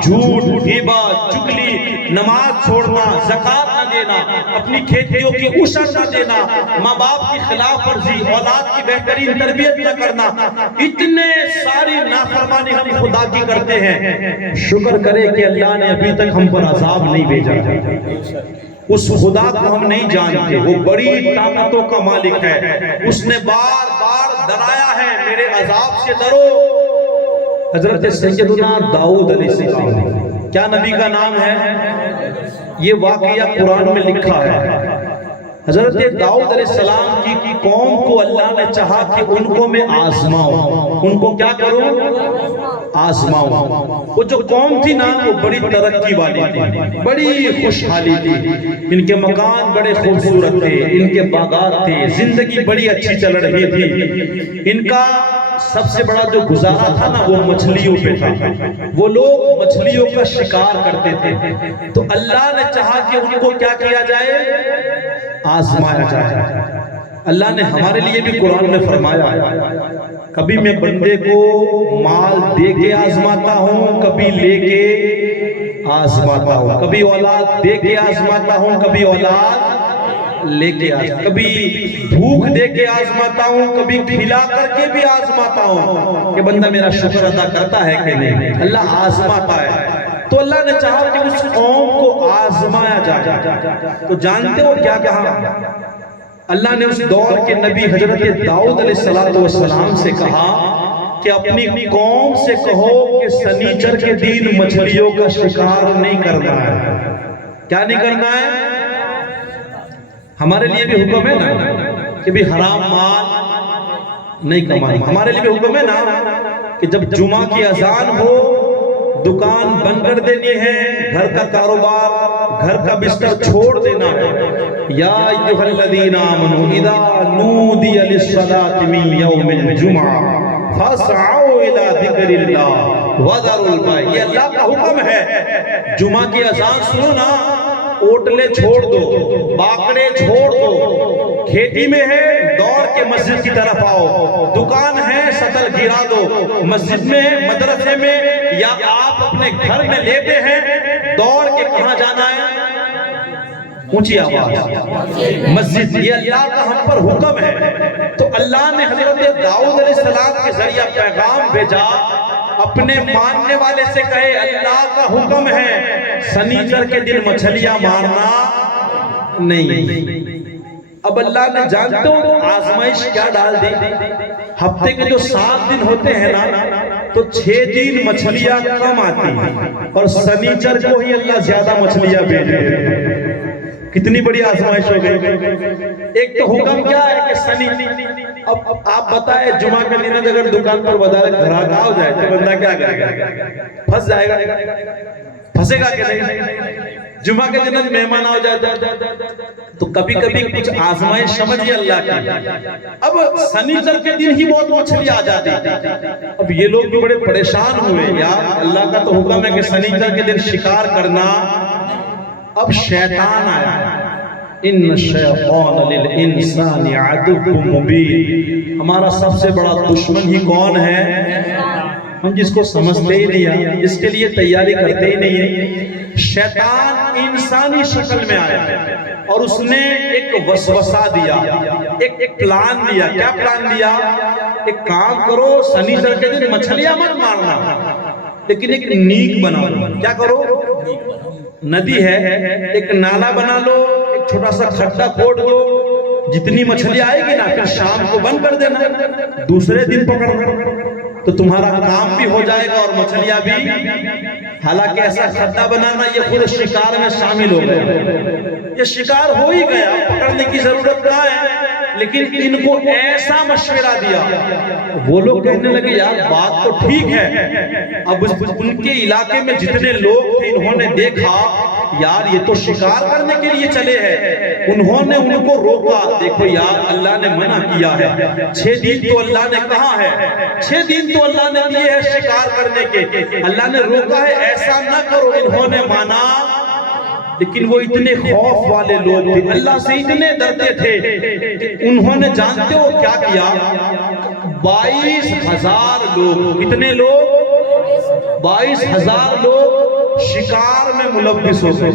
جھوٹ، غیبت، چگلی، نماز چھوڑنا، زکوٰۃ نہ دینا، اپنی کھیتیوں کی اشر نہ دینا، ماں باپ کی خلاف ورزی، اولاد کی بہترین تربیت نہ کرنا، اتنے ساری نافرمانی ہم خدا کی کرتے ہیں. شکر کرے کہ اللہ نے ابھی تک ہم پر عذاب نہیں بھیجا. اس خدا کو ہم نہیں جانتے، وہ بڑی طاقتوں کا مالک ہے. اس نے بار بار ڈرایا ہے میرے عذاب سے ڈرو. حضرت سیدنا داؤد علیہ السلام، کیا نبی کا نام ہے؟ یہ واقعہ قرآن میں لکھا ہے. حضرت داؤد علیہ السلام کی قوم کو اللہ نے چاہا کہ ان کو میں آزماؤں. ان کو کیا کروں؟ آزماؤں. وہ جو قوم تھی نا وہ بڑی ترقی والی تھی, بڑی خوشحالی تھی, ان کے مکان بڑے خوبصورت تھے, ان کے باغات تھے, زندگی بڑی اچھی چل رہی تھی. ان کا سب سے بڑا جو گزارا تھا نا وہ مچھلیوں پہ تھا. وہ لوگ مچھلیوں کا شکار کرتے تھے. تو اللہ نے چاہا کہ ان کو کیا کیا جائے؟ آزمایا جائے. اللہ نے ہمارے لیے بھی قرآن میں فرمایا, کبھی میں بندے کو مال دے کے آزماتا ہوں, کبھی لے کے آزماتا ہوں, کبھی اولاد دے کے آزماتا ہوں, کبھی اولاد لے کے کبھی بھوک دے کے آزماتا ہوں, کبھی کھلا کر کے بھی آزماتا ہوں کہ بندہ میرا شکر ادا کرتا ہے کہ نہیں. اللہ آزماتا ہے. تو اللہ نے چاہا کہ اس قوم کو آزمایا جائے. تو جانتے ہو کیا کہا اللہ نے؟ اس دور کے نبی حضرت داؤد علیہ السلام سے کہا کہ اپنی قوم سے کہو کہ سنیچر کے دن مچھلیوں کا شکار نہیں کرنا ہے. کیا نہیں کرنا ہے؟ ہمارے لیے بھی حکم ہے نا کہ بھی حرام مال نہیں کمانا. ہمارے لیے بھی حکم ہے نا کہ جب جمعہ کی اذان ہو دکان بند کر دینی ہے, گھر کا کاروبار, گھر کا بستر چھوڑ دینا ہے. یا ایھا الذین آمنوا اذا نودی للصلاۃ من یوم الجمعہ فاسعوا الی ذکر اللہ وذروا البیع. یہ اللہ کا حکم ہے. جمعہ کی اذان سنو نا, اوٹلے چھوڑ دو, باکڑے چھوڑ دو, کھیتی میں ہے دوڑ کے مسجد کی طرف آؤ, دکان ہے سطل گرا دو, مسجد میں مدرسے میں یا آپ اپنے گھر میں لیتے ہیں دوڑ کے کہاں جانا ہے؟ اونچی آواز مسجد. یہ اللہ کا ہم پر حکم ہے. تو اللہ نے حضرت داؤد علیہ السلام کے ذریعہ پیغام بھیجا, اپنے ماننے والے سے کہے اللہ کا حکم ہے سنیچر کے دن مچھلیاں مارنا نہیں. اب اللہ نے جانتے ہو آزمائش کیا ڈال دی؟ ہفتے کے جو 7 دن ہوتے ہیں نا تو 6 دن مچھلیاں کم آتی ہیں اور سنیچر کو ہی اللہ زیادہ مچھلیاں بھیج دیتے ہیں. کتنی بڑی آزمائش ہو گئی. ایک تو حکم کیا ہے کہ سنی. اب آپ بتائیں جمعہ کے دن اگر دکان پر بدارے گھراک ہو جائے تو بندہ کیا کرے گا؟ پھنس جائے گا. پھنسے گا کہ نہیں؟ جمعہ کے دن مہمان ہو جائے تو کبھی کبھی کچھ آزمائش سمجھیے اللہ کی. اب سنیچر کے دن ہی بہت مچھلی آ جاتی. اب یہ لوگ بھی بڑے پریشان ہوئے, یار اللہ کا تو حکم ہے کہ سنیچر کے دن شکار کرنا. اب شیطان آیا, ان الشیطان للانسان عدو مبین. ہمارا سب سے بڑا دشمن ہی کون ہے؟ ہم جس کو سمجھتے ہی نہیں ہیں, جس کے لیے تیاری کرتے ہی نہیں ہیں. شیطان انسانی شکل میں آیا اور اس نے ایک وسوسہ دیا, ایک پلان دیا. کیا پلان دیا؟ ایک کام کرو سنیچر کے دن مچھلیاں مت مارنا, لیکن ایک نیک بناؤ. کیا کرو؟ ندی ہے ایک نالا بنا لو, ایک چھوٹا سا کھڈا کھود دو, جتنی مچھلی آئے گی نا پھر شام کو بند کر دینا, دوسرے دن پکڑنا, تو تمہارا کام بھی ہو جائے گا اور مچھلیاں بھی. حالانکہ ایسا کھڈا بنانا یہ خود شکار میں شامل ہو گیا. یہ شکار ہو ہی گیا, پکڑنے کی ضرورت کہاں ہے. لیکن ان کو ایسا مشورہ دیا, وہ لوگ کہنے لگے یار بات تو ٹھیک ہے. اب ان کے علاقے میں جتنے لوگ تھے انہوں نے دیکھا یار یہ تو شکار کرنے کے لیے چلے ہیں. انہوں نے ان کو روکا, دیکھو یار اللہ نے منع کیا ہے, 6 دن تو اللہ نے کہا ہے, 6 دن تو اللہ نے دیے ہیں شکار کرنے کے, اللہ نے روکا ہے ایسا نہ کرو. انہوں نے مانا, لیکن وہ اتنے خوف والے لوگ تھے, اللہ سے اتنے ڈرتے تھے. انہوں نے جانتے ہو کیا کیا؟ 22,000 لوگ. کتنے لوگ؟ 22,000 لوگ شکار میں ملوث ہوتے.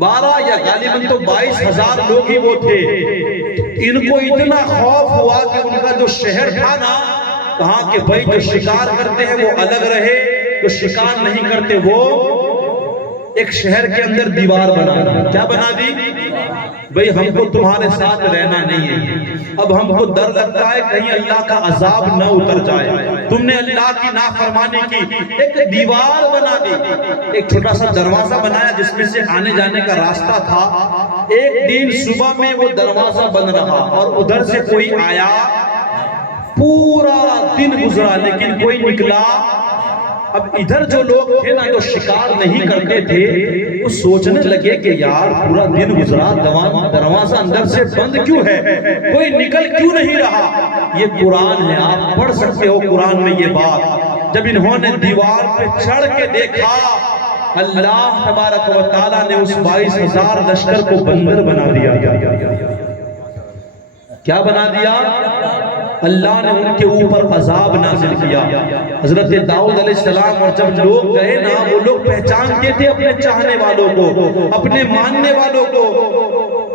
12 یا غالباً تو 22,000 لوگ ہی وہ تھے. ان کو اتنا خوف ہوا کہ ان کا جو شہر تھا نا, کہا کہ بھائی جو شکار کرتے ہیں وہ الگ رہے, جو شکار نہیں کرتے وہ ایک شہر کے اندر دیوار بنا دی. کیا بنا دی؟ بھئی ہم کو تمہارے ساتھ رہنا نہیں ہے. اب ہم کو ڈر لگتا ہے کہیں اللہ کا عذاب نہ اتر جائے. تم نے اللہ کی نافرمانی کی, ایک دیوار بنا دی, ایک چھوٹا سا دروازہ بنایا جس میں سے آنے جانے کا راستہ تھا. ایک دن صبح میں وہ دروازہ بند رہا اور ادھر سے کوئی آیا، پورا دن گزرا لیکن کوئی نکلا۔ اب ادھر جو لوگ تھے نا، جو شکار نہیں کرتے تھے، وہ سوچنے لگے کہ یار پورا دن گزرا، دروازہ اندر سے بند کیوں ہے، کوئی نکل کیوں نہیں رہا؟ یہ قرآن ہے، آپ پڑھ سکتے ہو قرآن میں یہ بات۔ جب انہوں نے دیوار پہ چڑھ کے دیکھا، اللہ تبارک و تعالیٰ نے اس 22,000 لشکر کو بندر بنا دیا۔ کیا بنا دیا؟ اللہ نے ان کے اوپر عذاب نازل کیا۔ حضرت داؤد علیہ السلام اور جب لوگ گئے نا، وہ لوگ پہچانتے تھے اپنے چاہنے والوں کو، اپنے ماننے والوں کو۔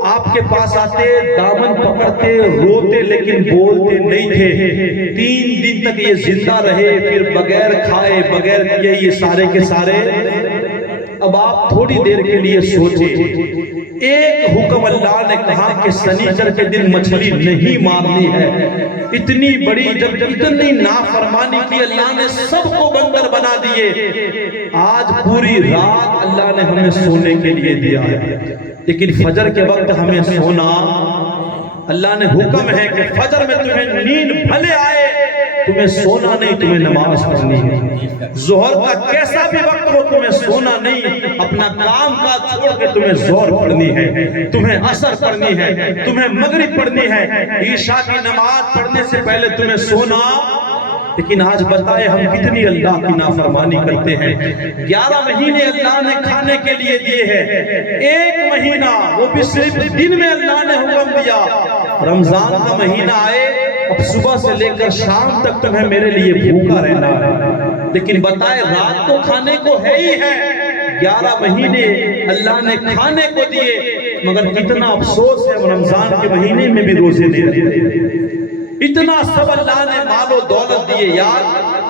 آپ کے پاس آتے، دامن پکڑتے، روتے لیکن بولتے نہیں تھے۔ 3 دن تک یہ زندہ رہے، پھر بغیر کھائے بغیر پیے یہ سارے کے سارے۔ اب آپ تھوڑی دیر کے لیے سوچیں، ایک حکم اللہ نے کہا کہ سنیچر کے دن مچھلی نہیں مارنی ہے، اتنی بڑی، جب اتنی نافرمانی کی اللہ نے سب کو بندر بنا دیے۔ آج پوری رات اللہ نے ہمیں سونے کے لیے دیا ہے، لیکن فجر کے وقت ہمیں سونا، اللہ نے حکم ہے کہ فجر میں تمہیں نیند بھلے آئے، تمہیں سونا نہیں، تمہیں نماز پڑھنی ہے۔ ظہر کا کیسا بھی وقت ہو، تمہیں سونا نہیں، اپنا کام کا چھوڑ کے تمہیں ظہر پڑھنی ہے، تمہیں عصر پڑھنی ہے، تمہیں مغرب پڑھنی ہے، عشاء کی نماز پڑھنے سے پہلے تمہیں سونا۔ لیکن آج بتائے ہم کتنی اللہ کی نافرمانی کرتے ہیں۔ 11 مہینے اللہ نے کھانے کے لیے دیے ہیں، 1 مہینہ وہ بھی صرف دن میں اللہ نے حکم دیا، رمضان کا مہینہ آئے، اب صبح سے لے کر شام تک تمہیں میرے لیے بھوکا رہنا ہے۔ لیکن بتائے رات تو کھانے کو ہے ہی ہے، 11 مہینے اللہ نے کھانے کو دیے، مگر کتنا افسوس ہے رمضان کے مہینے میں بھی روزے نہیں رہتے۔ اتنا سب اللہ نے مال و دولت دیے یار،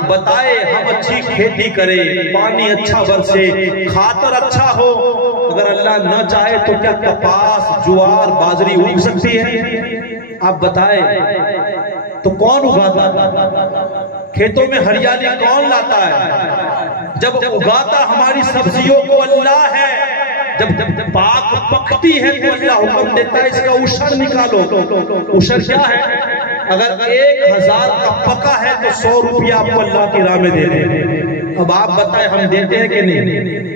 بتائے ہم اچھی کھیتی کریں، پانی اچھا برسے، کھاتر اچھا ہو، اگر اللہ نہ چاہے تو کیا کپاس، جوار، باجری اگ سکتی ہے؟ آپ بتائے تو کون اگاتا؟ کھیتوں میں ہریالی کون لاتا ہے؟ جب اگاتا ہماری سبزیوں کو اللہ ہے، جب پاک پکتی ہے تو اللہ حکم دیتا ہے اس کا عشر نکالو۔ عشر کیا ہے؟ اگر 1000 کا پکا ہے تو 100 روپیہ آپ کو اللہ کی راہ میں دے دیں۔ اب آپ بتائیں ہم دیتے ہیں کہ نہیں؟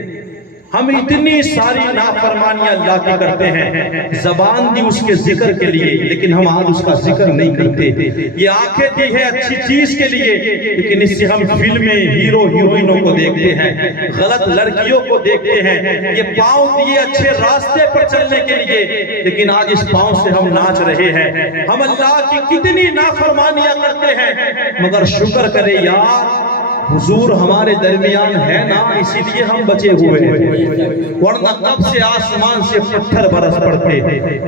ہم اتنی ساری نافرمانیاں اللہ کی کرتے ہیں، زبان دی اس کے ذکر کے لیے، لیکن ہم آج اس کا ذکر نہیں کرتے۔ یہ آنکھیں دی ہے اچھی چیز کے لیے، لیکن اس سے ہم فلمیں، ہیرو ہیروئنوں کو دیکھتے ہیں، غلط لڑکیوں کو دیکھتے ہیں۔ یہ پاؤں دیے اچھے راستے پر چلنے کے لیے، لیکن آج اس پاؤں سے ہم ناچ رہے ہیں۔ ہم اللہ کی کتنی نافرمانیاں کرتے ہیں، مگر شکر کرے یار حضور ہمارے درمیان ہے نا، اسی لیے ہم بچے ہوئے ہیں، ورنہ کب سے آسمان سے پتھر برس پڑتے،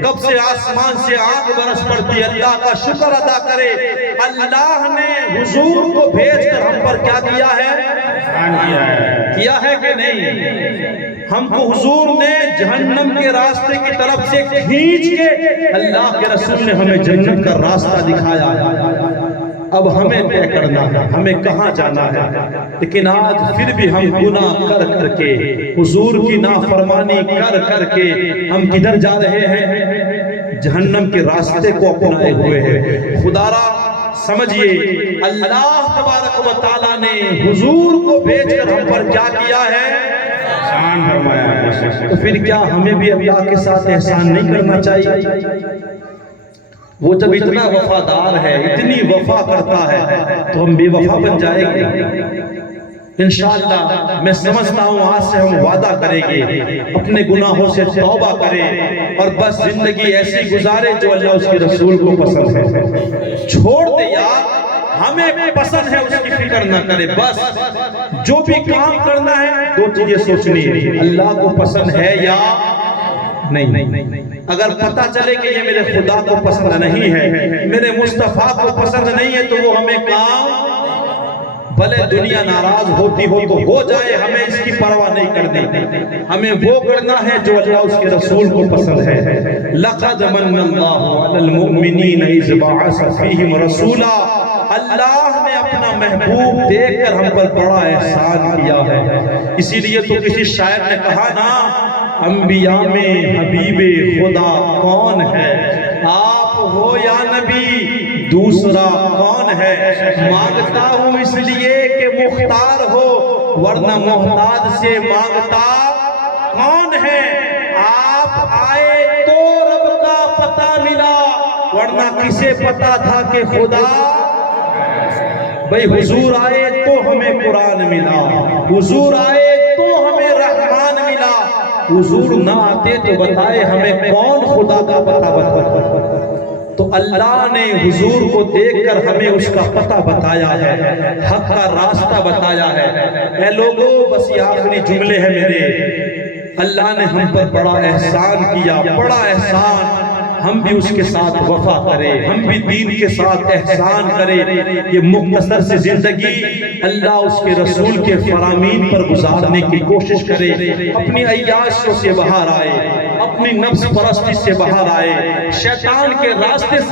کب سے آسمان سے آگ برس پڑتی۔ اللہ کا شکر ادا کرے، اللہ نے حضور کو بھیج کر ہم پر کیا کیا ہے؟ کیا ہے کہ نہیں؟ ہم کو حضور نے جہنم کے راستے کی طرف سے کھینچ کے اللہ کے رسول نے ہمیں جنت کا راستہ دکھایا۔ اب ہمیں طے کرنا ہے ہمیں کہاں جانا ہے، لیکن آج پھر بھی ہم گناہ کر کر کے، حضور کی نافرمانی کر کر کے ہم کدھر جا رہے ہیں؟ جہنم کے راستے کو اپنائے ہوئے ہیں۔ خدا را سمجھئے اللہ تبارک و تعالیٰ نے حضور کو بھیج کر ہم پر کیا کیا ہے؟ احسان فرمایا۔ تو پھر کیا ہمیں بھی اللہ کے ساتھ احسان نہیں کرنا چاہیے؟ وہ جب اتنا وفادار ہے، اتنی وفا کرتا ہے، تو ہم بے وفا بن جائیں گے؟ انشاءاللہ میں سمجھتا ہوں آج سے ہم وعدہ کریں گے، اپنے گناہوں سے توبہ کریں اور بس زندگی ایسی گزارے جو اللہ اس کے رسول کو پسند ہے۔ چھوڑ دے یار، ہمیں پسند ہے اس کی فکر نہ کرے، بس جو بھی کام کرنا ہے 2 چیزیں سوچنی ہے، اللہ کو پسند ہے یا نہیں۔ اگر پتہ چلے کہ یہ میرے خدا کو پسند نہیں ہے، میرے مصطفیٰ کو پسند نہیں ہے، تو وہ ہمیں کام بھلے دنیا ناراض ہوتی ہو تو ہو جائے، ہمیں اس کی پرواہ نہیں کرنی، ہمیں وہ کرنا ہے جو اللہ اس کے رسول کو پسند ہے۔ لَقَدْ مَنَّ اللَّهُ عَلَى الْمُؤْمِنِينَ إِذْ بَعَثَ فِيهِمْ رَسُولًا، اللہ نے اپنا محبوب دیکھ کر ہم پر بڑا احسان کیا ہے۔ اسی لیے تو کسی شاعر نے کہا نا، انبیاء میں حبیب خدا کون ہے؟ آپ ہو یا نبی دوسرا کون ہے؟ مانگتا ہوں اس لیے کہ مختار ہو، ورنہ محتاج سے مانگتا کون ہے؟ آپ آئے تو رب کا پتہ ملا، ورنہ کسے پتا تھا کہ خدا؟ بھئی حضور آئے تو ہمیں قرآن ملا، حضور آئے تو ہمیں رحمان ملا، حضور نہ آتے تو بتائے ہمیں کون خدا کا پتہ بتا؟ تو اللہ نے حضور کو دیکھ کر ہمیں اس کا پتہ بتایا ہے، حق کا راستہ بتایا ہے۔ اے لوگوں، بس یہ آخری جملے ہیں میرے، اللہ نے ہم پر بڑا احسان کیا، بڑا احسان، ہم بھی اس کے ساتھ وفا کریں، ہم بھی دین کے ساتھ احسان کریں۔ یہ مختصر سی زندگی اللہ اس کے رسول کے فرامین پر گزارنے کی کوشش کرے، اپنی عیاشوں سے باہر آئے، اپنی نفس پرستی سے باہر آئے، شیطان کے راستے سے